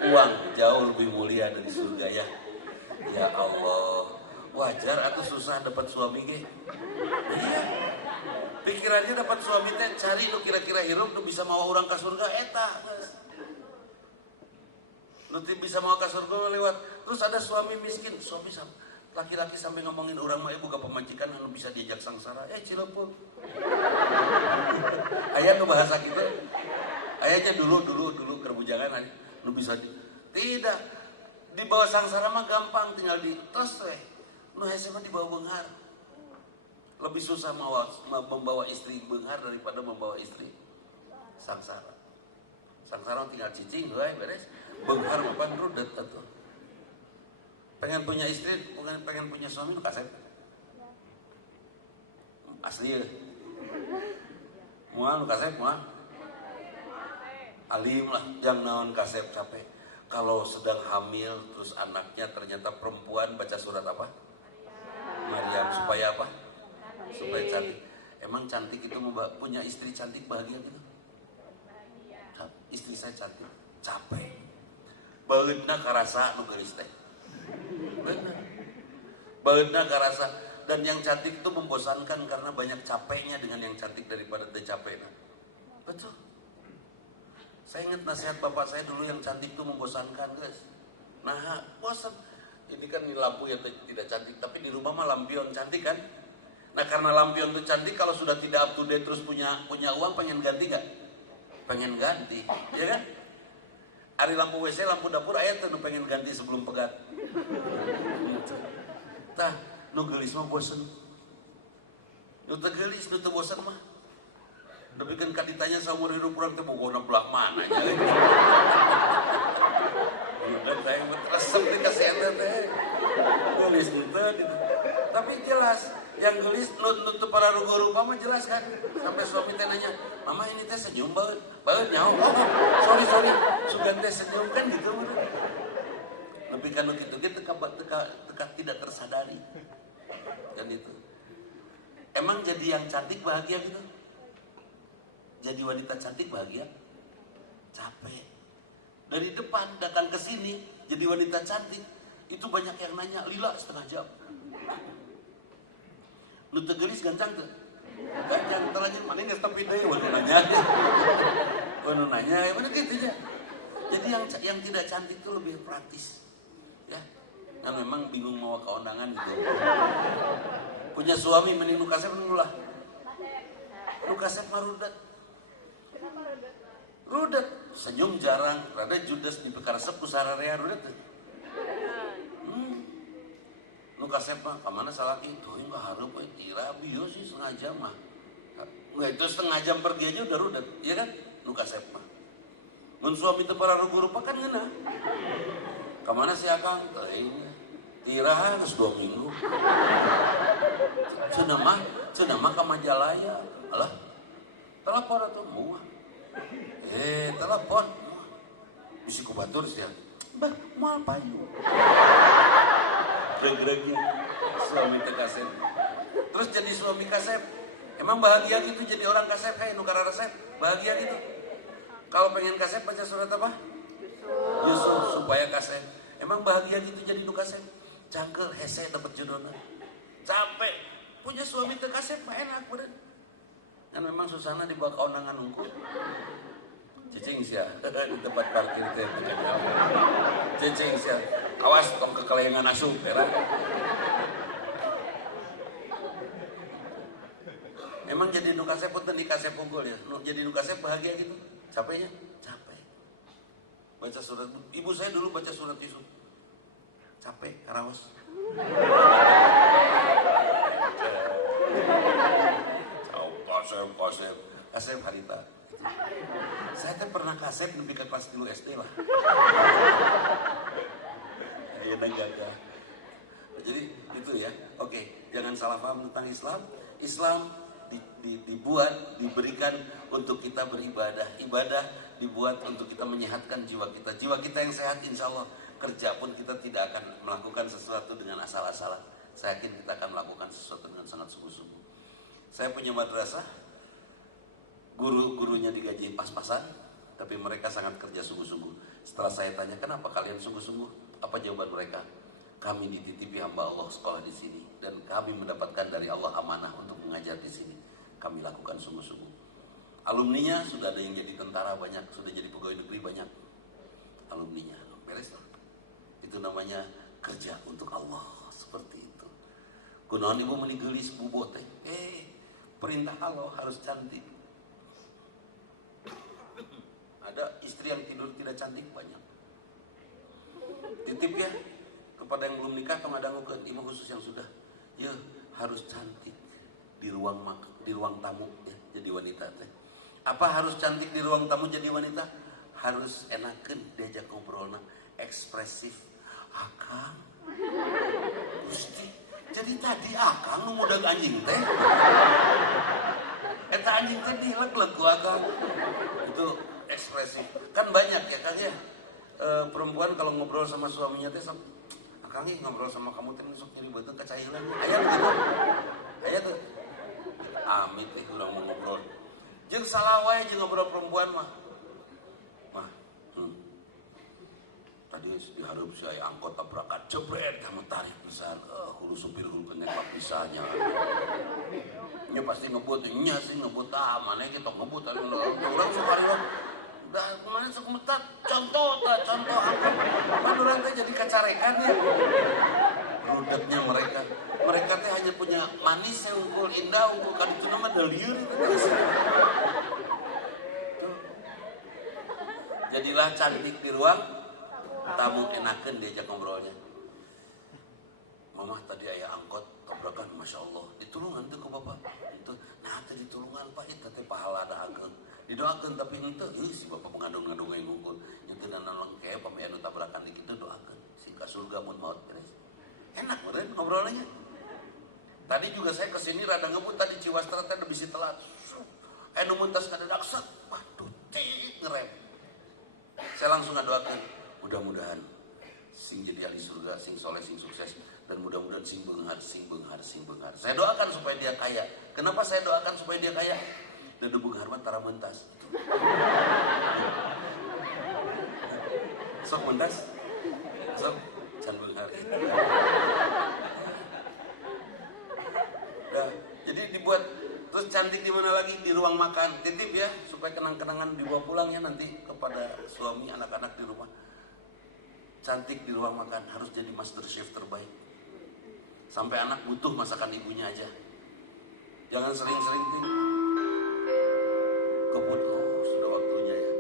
uang jauh lebih mulia dari surga ya. Ya Allah. Wajar atau susah dapat suami ge? Iya. Pikirannya dapat suami teh cari lu kira-kira hirup lu bisa mau orang ke surga eta. Lu bisa mau ke surga lewat. Terus ada suami miskin, suami laki-laki sampai ngomongin orang mah buka pemajikan anu bisa diajak sangsara. Cilepul. Aya nu bahasa kita. Ayahnya dulu kerbujangan nu bisa tidak dibawa sangsara mah gampang tinggal di tos teh. Nu hese mah dibawa beunghar. Lebih susah membawa istri beunghar daripada membawa istri sangsara. Sangsara tinggal cicing we beres. Beunghar mah pan rudet atuh. Pengen punya istri, bukan pengen punya suami nu kasep. Asli ya. Moal nu kasep mah. Alim lah, jam naon kasep capek. Kalau sedang hamil terus anaknya ternyata perempuan, baca surat apa? Maryam. Supaya apa? Supaya cantik. Emang cantik itu punya istri cantik bahagia gitu? Istri saya cantik, capek. Baeudna karasa nu geulis teh. Bener. Baeudna karasa Dan yang cantik itu membosankan karena banyak capeknya dengan yang cantik daripada tidak capek. Betul. Saya ingat nasihat bapak saya dulu, yang cantik itu membosankan, guys. Nah, bosan. Ini kan lampu yang tidak cantik, tapi di rumah mah lampion cantik kan? Nah, karena lampion itu cantik, kalau sudah tidak up to date terus punya uang, pengen ganti gak? Pengen ganti, ya kan? Ari lampu WC, lampu dapur, ayat tuh pengen ganti sebelum pegat. Tah, nu geulis mah bosen. Nu teu geulis, nu teu bosen mah. Tapi kan ditanya saumur hidup urang teh bogona belah mana nya. Dan saya resep dikasih eta teh. Geulis teh gitu. Tapi jelas, yang geulis nu para rupa mah jelas kan. Sampai suami teh nanya, "Mama ini teh senyum baeut." Baeut nyaho. Oh, sorry. Sugan teh senyum kan gitu. Tapi kan gitu-gitu teka tidak tersadari. Kan itu. Emang jadi yang cantik bahagia gitu? Jadi wanita cantik bahagia? Capek. Dari depan datang ke sini jadi wanita cantik, itu banyak yang nanya, lila setengah jam. Nu teu geulis gancang tuh. Gancang terlanjur mana geus tepi deui we nanya. Nu nanya, ya bener gitu ya. Jadi yang tidak cantik itu lebih praktis. Ya. Kan memang bingung mau ke undangan gitu. Punya suami mending nu kasep nulah. Nu kasep mah rudet, senyum jarang, rada judes di pekaresep ku sararea rudet. Nu kasep mah kamana salaki tuh enggak hareup we tira bieu sih setengah jam mah. Enggak, itu setengah jam pergi aja udah rudet, iya kan? Nu kasep mah. Mun suami teu para rupa kan ngeunah. Kamana si Akang? Teuing. Tira geus 2 minggu. Cenah mah ka Majalaya. Alah. Telepon atuh moal. Telepon. Bisi ku batur sia. Bah, moal payu. Greg-gregnya suami teh kasep. Terus jadi suami kasep. Emang bahagia gitu jadi orang kasep kayak nu resep? Bahagia gitu. Kalau pengen kasep baca surat apa? Yusuf supaya kasep. Emang bahagia gitu jadi nu kasep? Cangkel hese dapat jodohna. Capek. Punya suami teh kasep mah enak bener. Kan memang susana dibawa ke undangan unggul. Cicing sia di tempat parkir teh. Cicing sia. Awas tong kekelayangan asup ya. Emang jadi nu kasep pun di kasep unggul ya. Jadi nu kasep bahagia gitu. Capeknya? Capek. Baca surat. Ibu saya dulu baca surat Yusuf. Capek, karaos. Kasep harita. Saya tuh pernah kasep lebih ke kelas 3 SD lah. Iya gagal. Jadi itu ya. Oke, jangan salah paham tentang Islam. Islam dibuat, diberikan untuk kita beribadah. Ibadah dibuat untuk kita menyehatkan jiwa kita. Jiwa kita yang sehat, insya Allah kerja pun kita tidak akan melakukan sesuatu dengan asal-asalan. Saya yakin kita akan melakukan sesuatu dengan sangat sungguh-sungguh. Saya punya madrasah, guru-gurunya digaji pas-pasan, tapi mereka sangat kerja sungguh-sungguh. Setelah saya tanya, kenapa kalian sungguh-sungguh? Apa jawaban mereka? Kami dititipi hamba Allah sekolah di sini, dan kami mendapatkan dari Allah amanah untuk mengajar di sini. Kami lakukan sungguh-sungguh. Alumninya sudah ada yang jadi tentara banyak, sudah jadi pegawai negeri banyak. Alumninya, beres lah. Itu namanya kerja untuk Allah, seperti itu. Kunaon ibu meninggelis bubot teh. Perintah Allah harus cantik. Ada istri yang tidur tidak cantik banyak. Titip ya kepada yang belum nikah, tong ada ke imam khusus yang sudah. Ya harus cantik di ruang tamu ya, jadi wanita teh. Apa harus cantik di ruang tamu jadi wanita? Harus enakeun diajak ngobrolna, ekspresif. Akang. Gusti, jadi tadi Akang nu mudag anjing teh. Eta anjing teh dileg-leg ku Akang. Itu ekspresif. Kan banyak ya Kang ya. Perempuan kalau ngobrol sama suaminya teh Akang ngobrol sama kamu teh sok nyeri beuteung kacailan. Aya gitu. Aya tuh. Amit teh urang mau ngobrol. Jeung salah wae jeung ngobrol perempuan mah. Tadi dihareup saya angkot tabrakan. jebret kamu tarik pisan. Hulu supir hulu kenyepak pisannya. Nya pasti ngebut, nya sih ngebut mana kita ngebut orang suka lo. Dah kemarin sok metat contoh aku. Orang teh jadi kacarekan ya. Rudetnya mereka teh hanya punya manis yang unggul indah unggul kan itu nama deliur itu. Jadilah cantik di ruang tamu, enakeun diajak ngobrolnya. Mama tadi aya angkot tabrakan, masya Allah. Ditulungan tuh ke bapak. Itu, nah tadi ditulungan pak itu teh pahala dahakeun. Didoakeun tapi itu, si bapak mengandung-ngandung yang ngukul. Itu dan nolong kayak pemain anu tabrakan dikit itu doakeun. Si ka surga mun maut beres. Enak meureun ngobrolnya. Tadi juga saya kesini rada ngebut tadi Ciwastra teh udah bisa telat. Anu muntas kadadak set, waduh tit ngerem. Saya langsung ngadoakeun mudah-mudahan sing jadi ahli surga, sing soleh, sing sukses, dan mudah-mudahan sing beunghar. Saya doakan supaya dia kaya. Kenapa saya doakan supaya dia kaya? Dan beunghar mah tara mentas. Sok mentas, sok can beunghar. Nah, jadi dibuat terus cantik di mana lagi? Di ruang makan. Titip ya supaya kenang-kenangan dibawa pulang ya nanti kepada suami, anak-anak di rumah. Cantik di ruang makan harus jadi master chef terbaik. Sampai anak butuh masakan ibunya aja. Jangan sering-sering goput. Oh, sudah waktunya ya.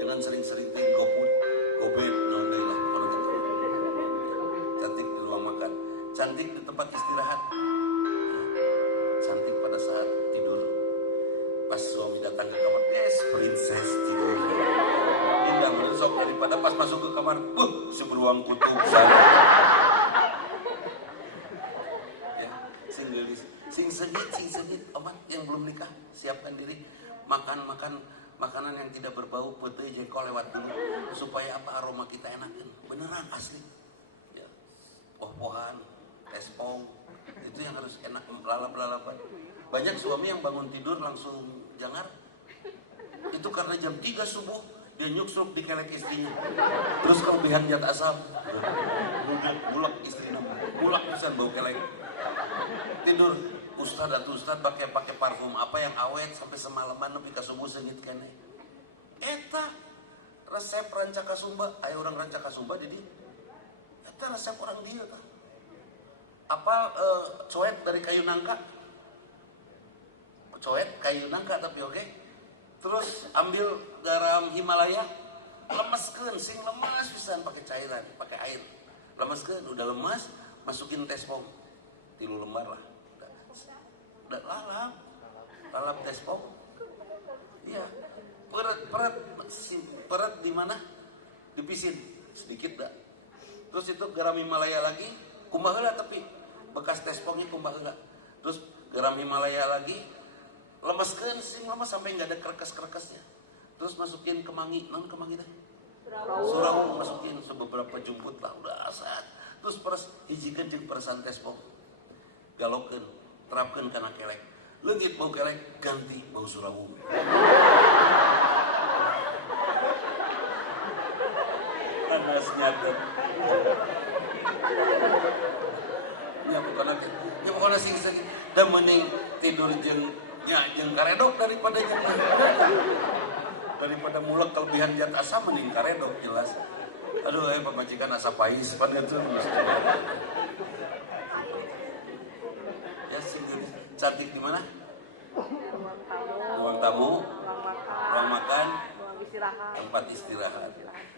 Jangan sering-sering gobet, nonton lah. Cantik di ruang makan, cantik di tempat istirahat. Cantik pada saat tidur. Pas suami datang ke kamar, yes, princess tidur. Indah meresok daripada pas masuk ke kamar, si beruang kutub sana. Ya, sing segit, obat yang belum nikah, siapkan diri, makan makanan yang tidak berbau, putih jengkol lewat dulu, supaya apa aroma kita enakin, beneran asli. Ya, poh-pohan, tespong. Itu yang harus enak lalap-lalapan. Banyak suami yang bangun tidur langsung jangar. Itu karena jam 3 subuh dia nyuksuk di kelek istrinya. Terus kelebihan zat asam. Bulak istrinya. Bulak pisan bau kelek. Tidur Ustad pakai parfum apa yang awet sampai semalaman nepi ka subuh seungit keneh. Eta resep Ranca Kasumba, aya urang Ranca Kasumba di dieu. Eta resep orang dia tah. Apal coet dari kayu nangka, tapi oke. Terus ambil garam Himalaya, lemeskeun, sing lemas pisan pakai cairan, pakai air. Lemeskeun, udah lemas, masukin tespong, 3 lembar lah. Udah lalap tespong. Iya, peret di mana? Dipisin sedikit dah. Terus itu garam Himalaya lagi, kumbah heula tapi bekas tespongnya kumbah heula. Terus garam Himalaya lagi, lemeskeun sing lemes sampai enggak ada kerkes-kerkesnya. Terus masukin kemangi, non kemangi teh? Suraung masukin sebeberapa jumput lah udah asat. Terus peres hijikeun jeung peresan tespong. Galokeun, terapkeun kana kelek. Leungit bau kelek ganti bau suraung. Panasnya tuh. Ya pokoknya sing dan mending tidur jeung karedok daripada mulek kelebihan zat asam mending karedok jelas. Aduh, pemajikan asa pais pada itu. Ya sing cantik di mana? Ruang tamu, ruang makan, tempat istirahat.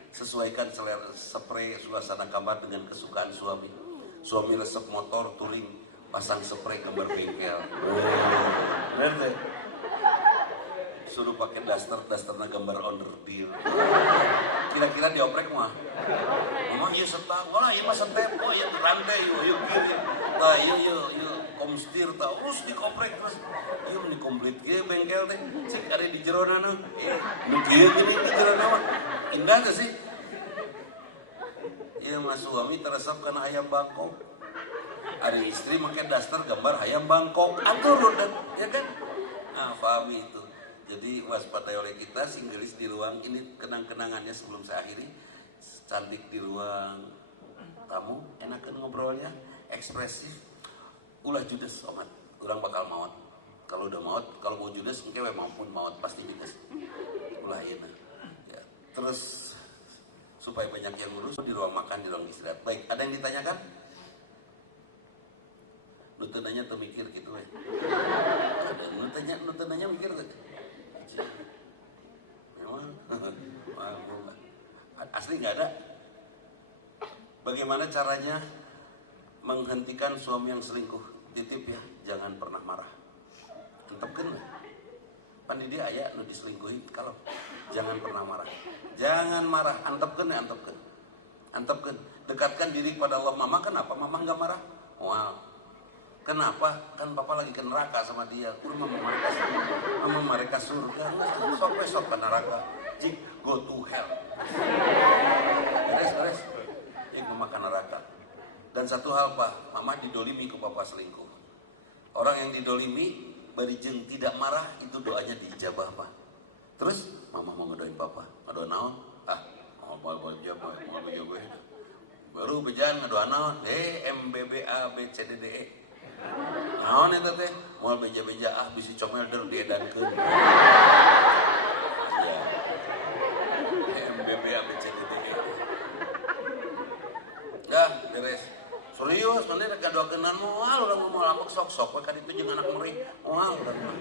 Sesuaikan selera spray suasana kamar dengan kesukaan suami. Suami resep motor touring, pasang spray gambar bengkel. Bener deh. Suruh pakai dasternya gambar onder deal. Kira-kira dioprek mah. Emang iya setang, oh iya mah setep, oh iya rantai, yuk gini. Nah iya komstir tau, terus dikoprek terus. Iya dikomplit gini bengkel teh, cek ada di jerona nu. Iya gini di jerona mah, indah tuh sih. Iya mas suami teresap kena ayam Bangkok. Ada istri pakai daster gambar ayam Bangkok. Atur udah, ya kan? Nah pahami itu. Jadi waspadai oleh kita singgelis di ruang ini kenang-kenangannya sebelum saya akhiri. Cantik di ruang tamu, enak ngobrolnya ekspresif, ulah judes omat, orang bakal maut. Kalau udah maut, kalau mau judes engke we maupun maut pasti judes. Ulah ieu. Ya. Terus supaya banyak yang ngurus di ruang makan, di ruang istirahat. Baik, ada yang ditanyakan? Nutenanya tuh mikir gitu ya. Ada nutenanya mikir tuh. Memang, asli nggak ada. Bagaimana caranya menghentikan suami yang selingkuh? Titip ya, jangan pernah marah. Entepkeun. Pan dia aya nu diselingkuhi kalau jangan pernah marah. Jangan marah, antepkeun ya, antepkeun. Dekatkan diri kepada Allah. Mama kenapa mama enggak marah? Wow. Kenapa? Kan papa lagi ke neraka sama dia. Mama mereka surga. Sok ke neraka. Jik, go to hell. Beres. Jik mama ke neraka. Dan satu hal Pak, mama didolimi ke papa selingkuh. Orang yang didolimi, bari jeung tidak marah, itu doanya diijabah Pak. Terus, mama mau ngedoain papa. Ngedoain naon? Mau jabah. Baru bejaan ngedoain naon? MBBABCDDE. Naon eta teh? Moal beja-beja bisi comel der diedankeun. Ya. MBBABCDDE. Dah, beres. Serius, nanti rek ngadoakeunnan moal urang mau lamak sok-sok we ka ditu jeung anak meri. Moal urang mah.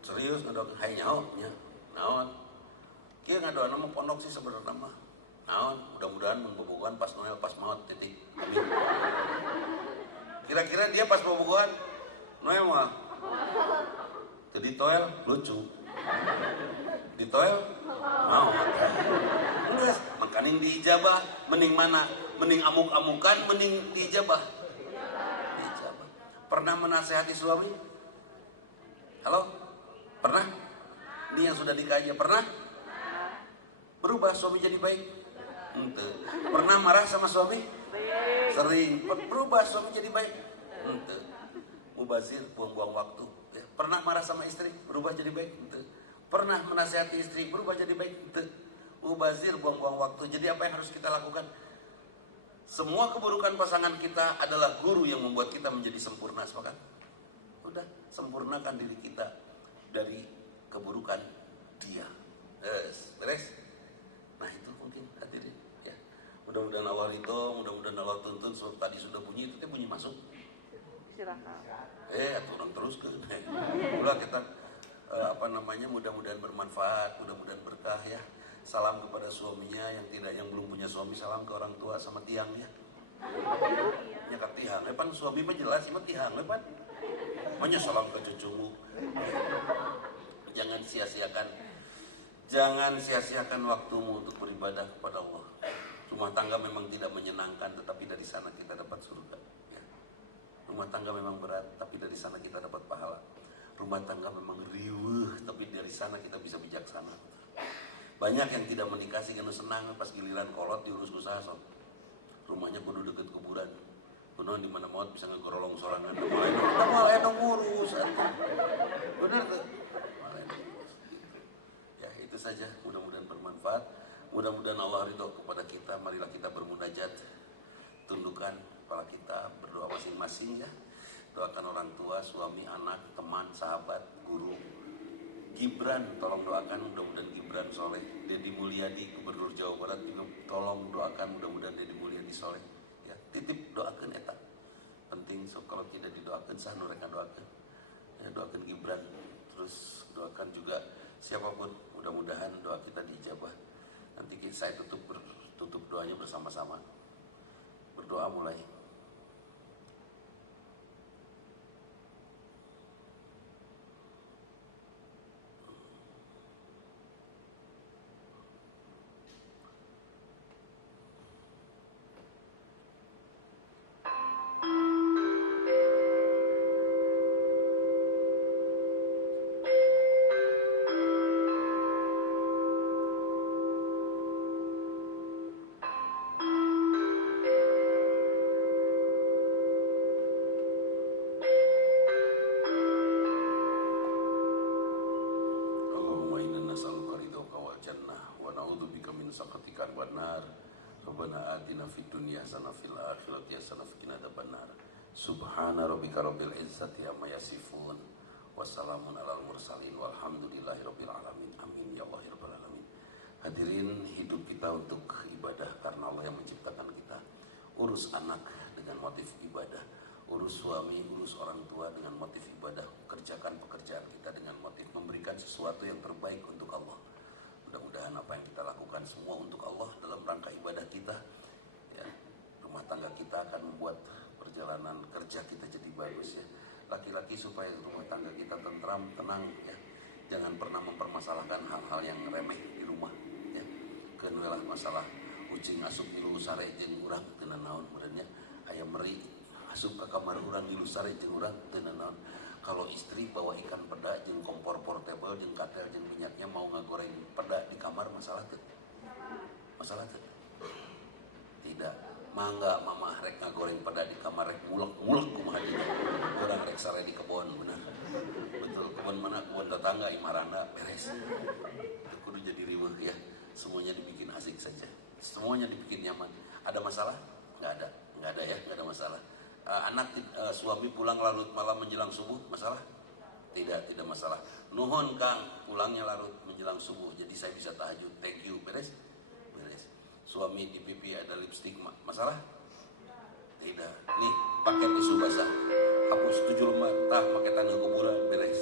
Serius ngadoakeun hayang nyaho nya. Naon? Kieu ngadoana mah pondok sih sebenarnya mah. Naon? Mudah-mudahan mengbobogohan pas Noel pas maut titik. Amin. Kira-kira dia pas bobogohan Noel mah. Jadi toel lucu. Di toel mau. Geus makaning diijabah mending mana? Mending amuk-amukan mending diijabah. Diijabah. Pernah menasehati suami? Halo? Pernah? Ini yang sudah dikaji pernah? Berubah suami jadi baik? Ente. Pernah marah sama suami? Sering. Berubah suami jadi baik? Ente. Mubazir, buang-buang waktu. Pernah marah sama istri? Berubah jadi baik? Ente. Pernah menasihati istri? Berubah jadi baik? Ente. Mubazir, buang-buang waktu. Jadi apa yang harus kita lakukan? Semua keburukan pasangan kita adalah guru yang membuat kita menjadi sempurna. Sepakat? Udah, sempurnakan diri kita dari keburukan dia. Beres? Nah itu mungkin hadirin ya. Mudah-mudahan Allah ridho, mudah-mudahan Allah tuntun. Sebab tadi sudah bunyi, itu teh bunyi masuk. Silakan. Turun terus ke. Ulah kita mudah-mudahan bermanfaat, mudah-mudahan berkah ya. Salam kepada suaminya yang belum punya suami, salam ke orang tua sama tiangnya. Nya ka tiang, pan suami mah jelas mah tiang pan. Manya salam ke cucumu. Jangan sia-siakan waktumu untuk beribadah kepada Allah. Rumah tangga memang tidak menyenangkan, tetapi dari sana kita dapat surga. Ya. Rumah tangga memang berat, tapi dari sana kita dapat pahala. Rumah tangga memang riuh, tapi dari sana kita bisa bijaksana. Banyak yang tidak menikah sih karena senang pas giliran kolot diurus usaha sok. Rumahnya kudu deket kuburan. Kudu di mana maut bisa ngegorolong sorangan. Malah edong ngurus. Bener tuh. Ya itu saja. Mudah-mudahan bermanfaat. Mudah-mudahan Allah ridho kepada kita. Marilah kita bermunajat. Tundukkan kepala kita, berdoa masing-masing ya. Doakan orang tua, suami, anak, teman, sahabat, guru. Gibran, tolong doakan mudah-mudahan Gibran soleh. Deddy Mulyadi, Gubernur Jawa Barat juga tolong doakan mudah-mudahan Deddy Mulyadi soleh. Ya, titip doakan eta. Penting so kalau tidak didoakan sah mereka doakan. Ya, doakan Gibran. Terus doakan juga siapapun, mudah-mudahan doa kita diijabah. Nanti saya tutup doanya bersama-sama. Berdoa mulai. atina fid dunya hasanah fil akhirati hasanah wa qina adzabannar. Subhana rabbika rabbil izzati amma yasifun. Wassalamun alal mursalin walhamdulillahi rabbil alamin. Amin ya Allah ya rabbal alamin. Hadirin, hidup kita untuk ibadah karena Allah yang menciptakan kita. Urus anak dengan motif ibadah, urus suami, urus orang tua dengan motif ibadah. Kerjakan pekerjaan kita dengan motif memberikan sesuatu yang terbaik untuk Allah. Mudah-mudahan apa yang kita lakukan semua untuk Allah dalam rangka ibadah kita, ya, rumah tangga kita akan membuat perjalanan kerja kita jadi bagus, ya. Laki-laki supaya rumah tangga kita tentram, tenang, ya. Jangan pernah mempermasalahkan hal-hal yang remeh di rumah, ya. Kenulah masalah kucing asup di sare jeung urang teu naon merenya aya meri asup ka kamar urang di sare jeung urang teu naon. Kalau istri bawa ikan peda jeung kompor portable jeung katel jeung minyaknya mau ngagoreng peda di kamar, masalah teu? Masalah teu? Tidak. Mangga mama rek ngagoreng peda di kamar rek mulek-mulek kumaha dinya. Urang rek sare di kebon, bener. Betul, kebon mana? Kebon tetangga Imaranda beres. Itu kudu jadi riweuh, ya. Semuanya dibikin asik saja, semuanya dibikin nyaman. Ada masalah? Nggak ada ya, nggak ada masalah. Anak suami pulang larut malam menjelang subuh, masalah? Tidak masalah. Nuhun Kang, pulangnya larut menjelang subuh, jadi saya bisa tahajud. Thank you, beres? Suami di pipi ada lipstik, masalah? Tidak. Nih, paket tisu basah, hapus 7 lembar, pakai tanda kuburan, beres?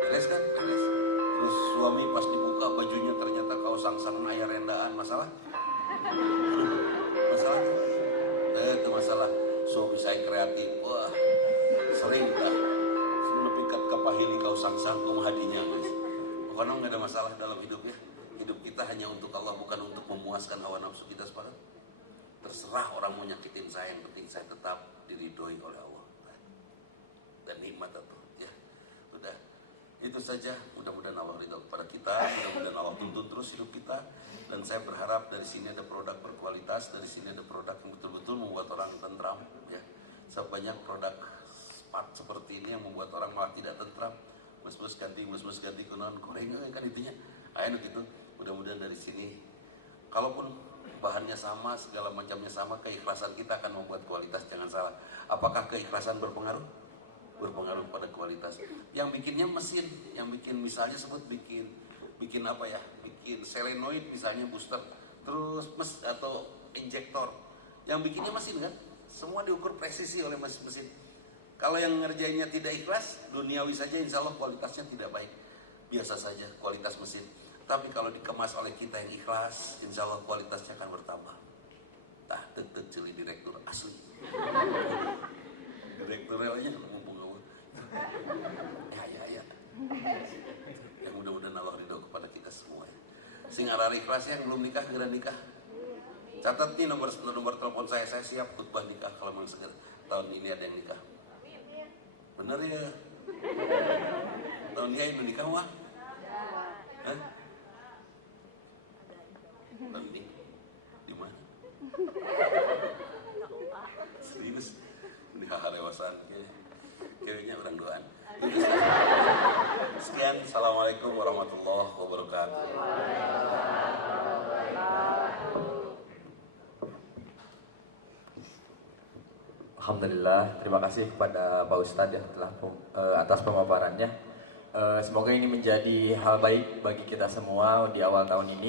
Beres kan? Beres. Terus suami pas dibuka bajunya ternyata kaos sangsang aya rendaan, masalah? Masalah? Itu masalah. Suami saya kreatif, wah sering dah nepikat kapahili kaos sangsang kumaha dinya, guys. Pokoknya nggak ada masalah dalam hidup, ya. Hidup kita hanya untuk Allah, bukan untuk memuaskan hawa nafsu kita, sepakat? Terserah orang mau nyakitin saya, yang penting saya tetap diridhoi oleh Allah. Dan nikmat itu, ya. Udah. Itu saja, mudah-mudahan Allah ridho kepada kita, mudah-mudahan Allah tuntun terus hidup kita. Dan saya berharap dari sini ada produk berkualitas, dari sini ada produk yang betul-betul membuat orang tentram, ya. Sebanyak produk part seperti ini yang membuat orang malah tidak tentram. Mus-mus ganti kunaon goreng kan intinya. Ayo gitu. Mudah-mudahan dari sini, kalaupun bahannya sama, segala macamnya sama, keikhlasan kita akan membuat kualitas. Jangan salah. Apakah keikhlasan berpengaruh? Berpengaruh pada kualitas. Yang bikinnya mesin, yang bikin misalnya bikin apa ya? Bikin selenoid misalnya booster, terus atau injektor. Yang bikinnya mesin kan? Semua diukur presisi oleh mesin. Kalau yang ngerjainnya tidak ikhlas, duniawi saja insya Allah kualitasnya tidak baik. Biasa saja kualitas mesin. Tapi kalau dikemas oleh kita yang ikhlas, insya Allah kualitasnya akan bertambah. Tek celi direktur asli. Direktur realnya ya. Yang mudah-mudahan Allah ridho kepada kita semua. Sing arari ikhlas yang belum nikah segera nikah. Catat nih nomor telepon saya siap khutbah nikah kalau memang segera tahun ini ada yang nikah. Bener ya? Tahun ini yang nikah wah? Hah? Nanti di mana? Serius? Ini hal lewasan kayaknya orang doan. Sekian, assalamualaikum warahmatullahi wabarakatuh. Alhamdulillah, terima kasih kepada Pak Ustadz yang telah atas pemaparannya. Semoga ini menjadi hal baik bagi kita semua di awal tahun ini.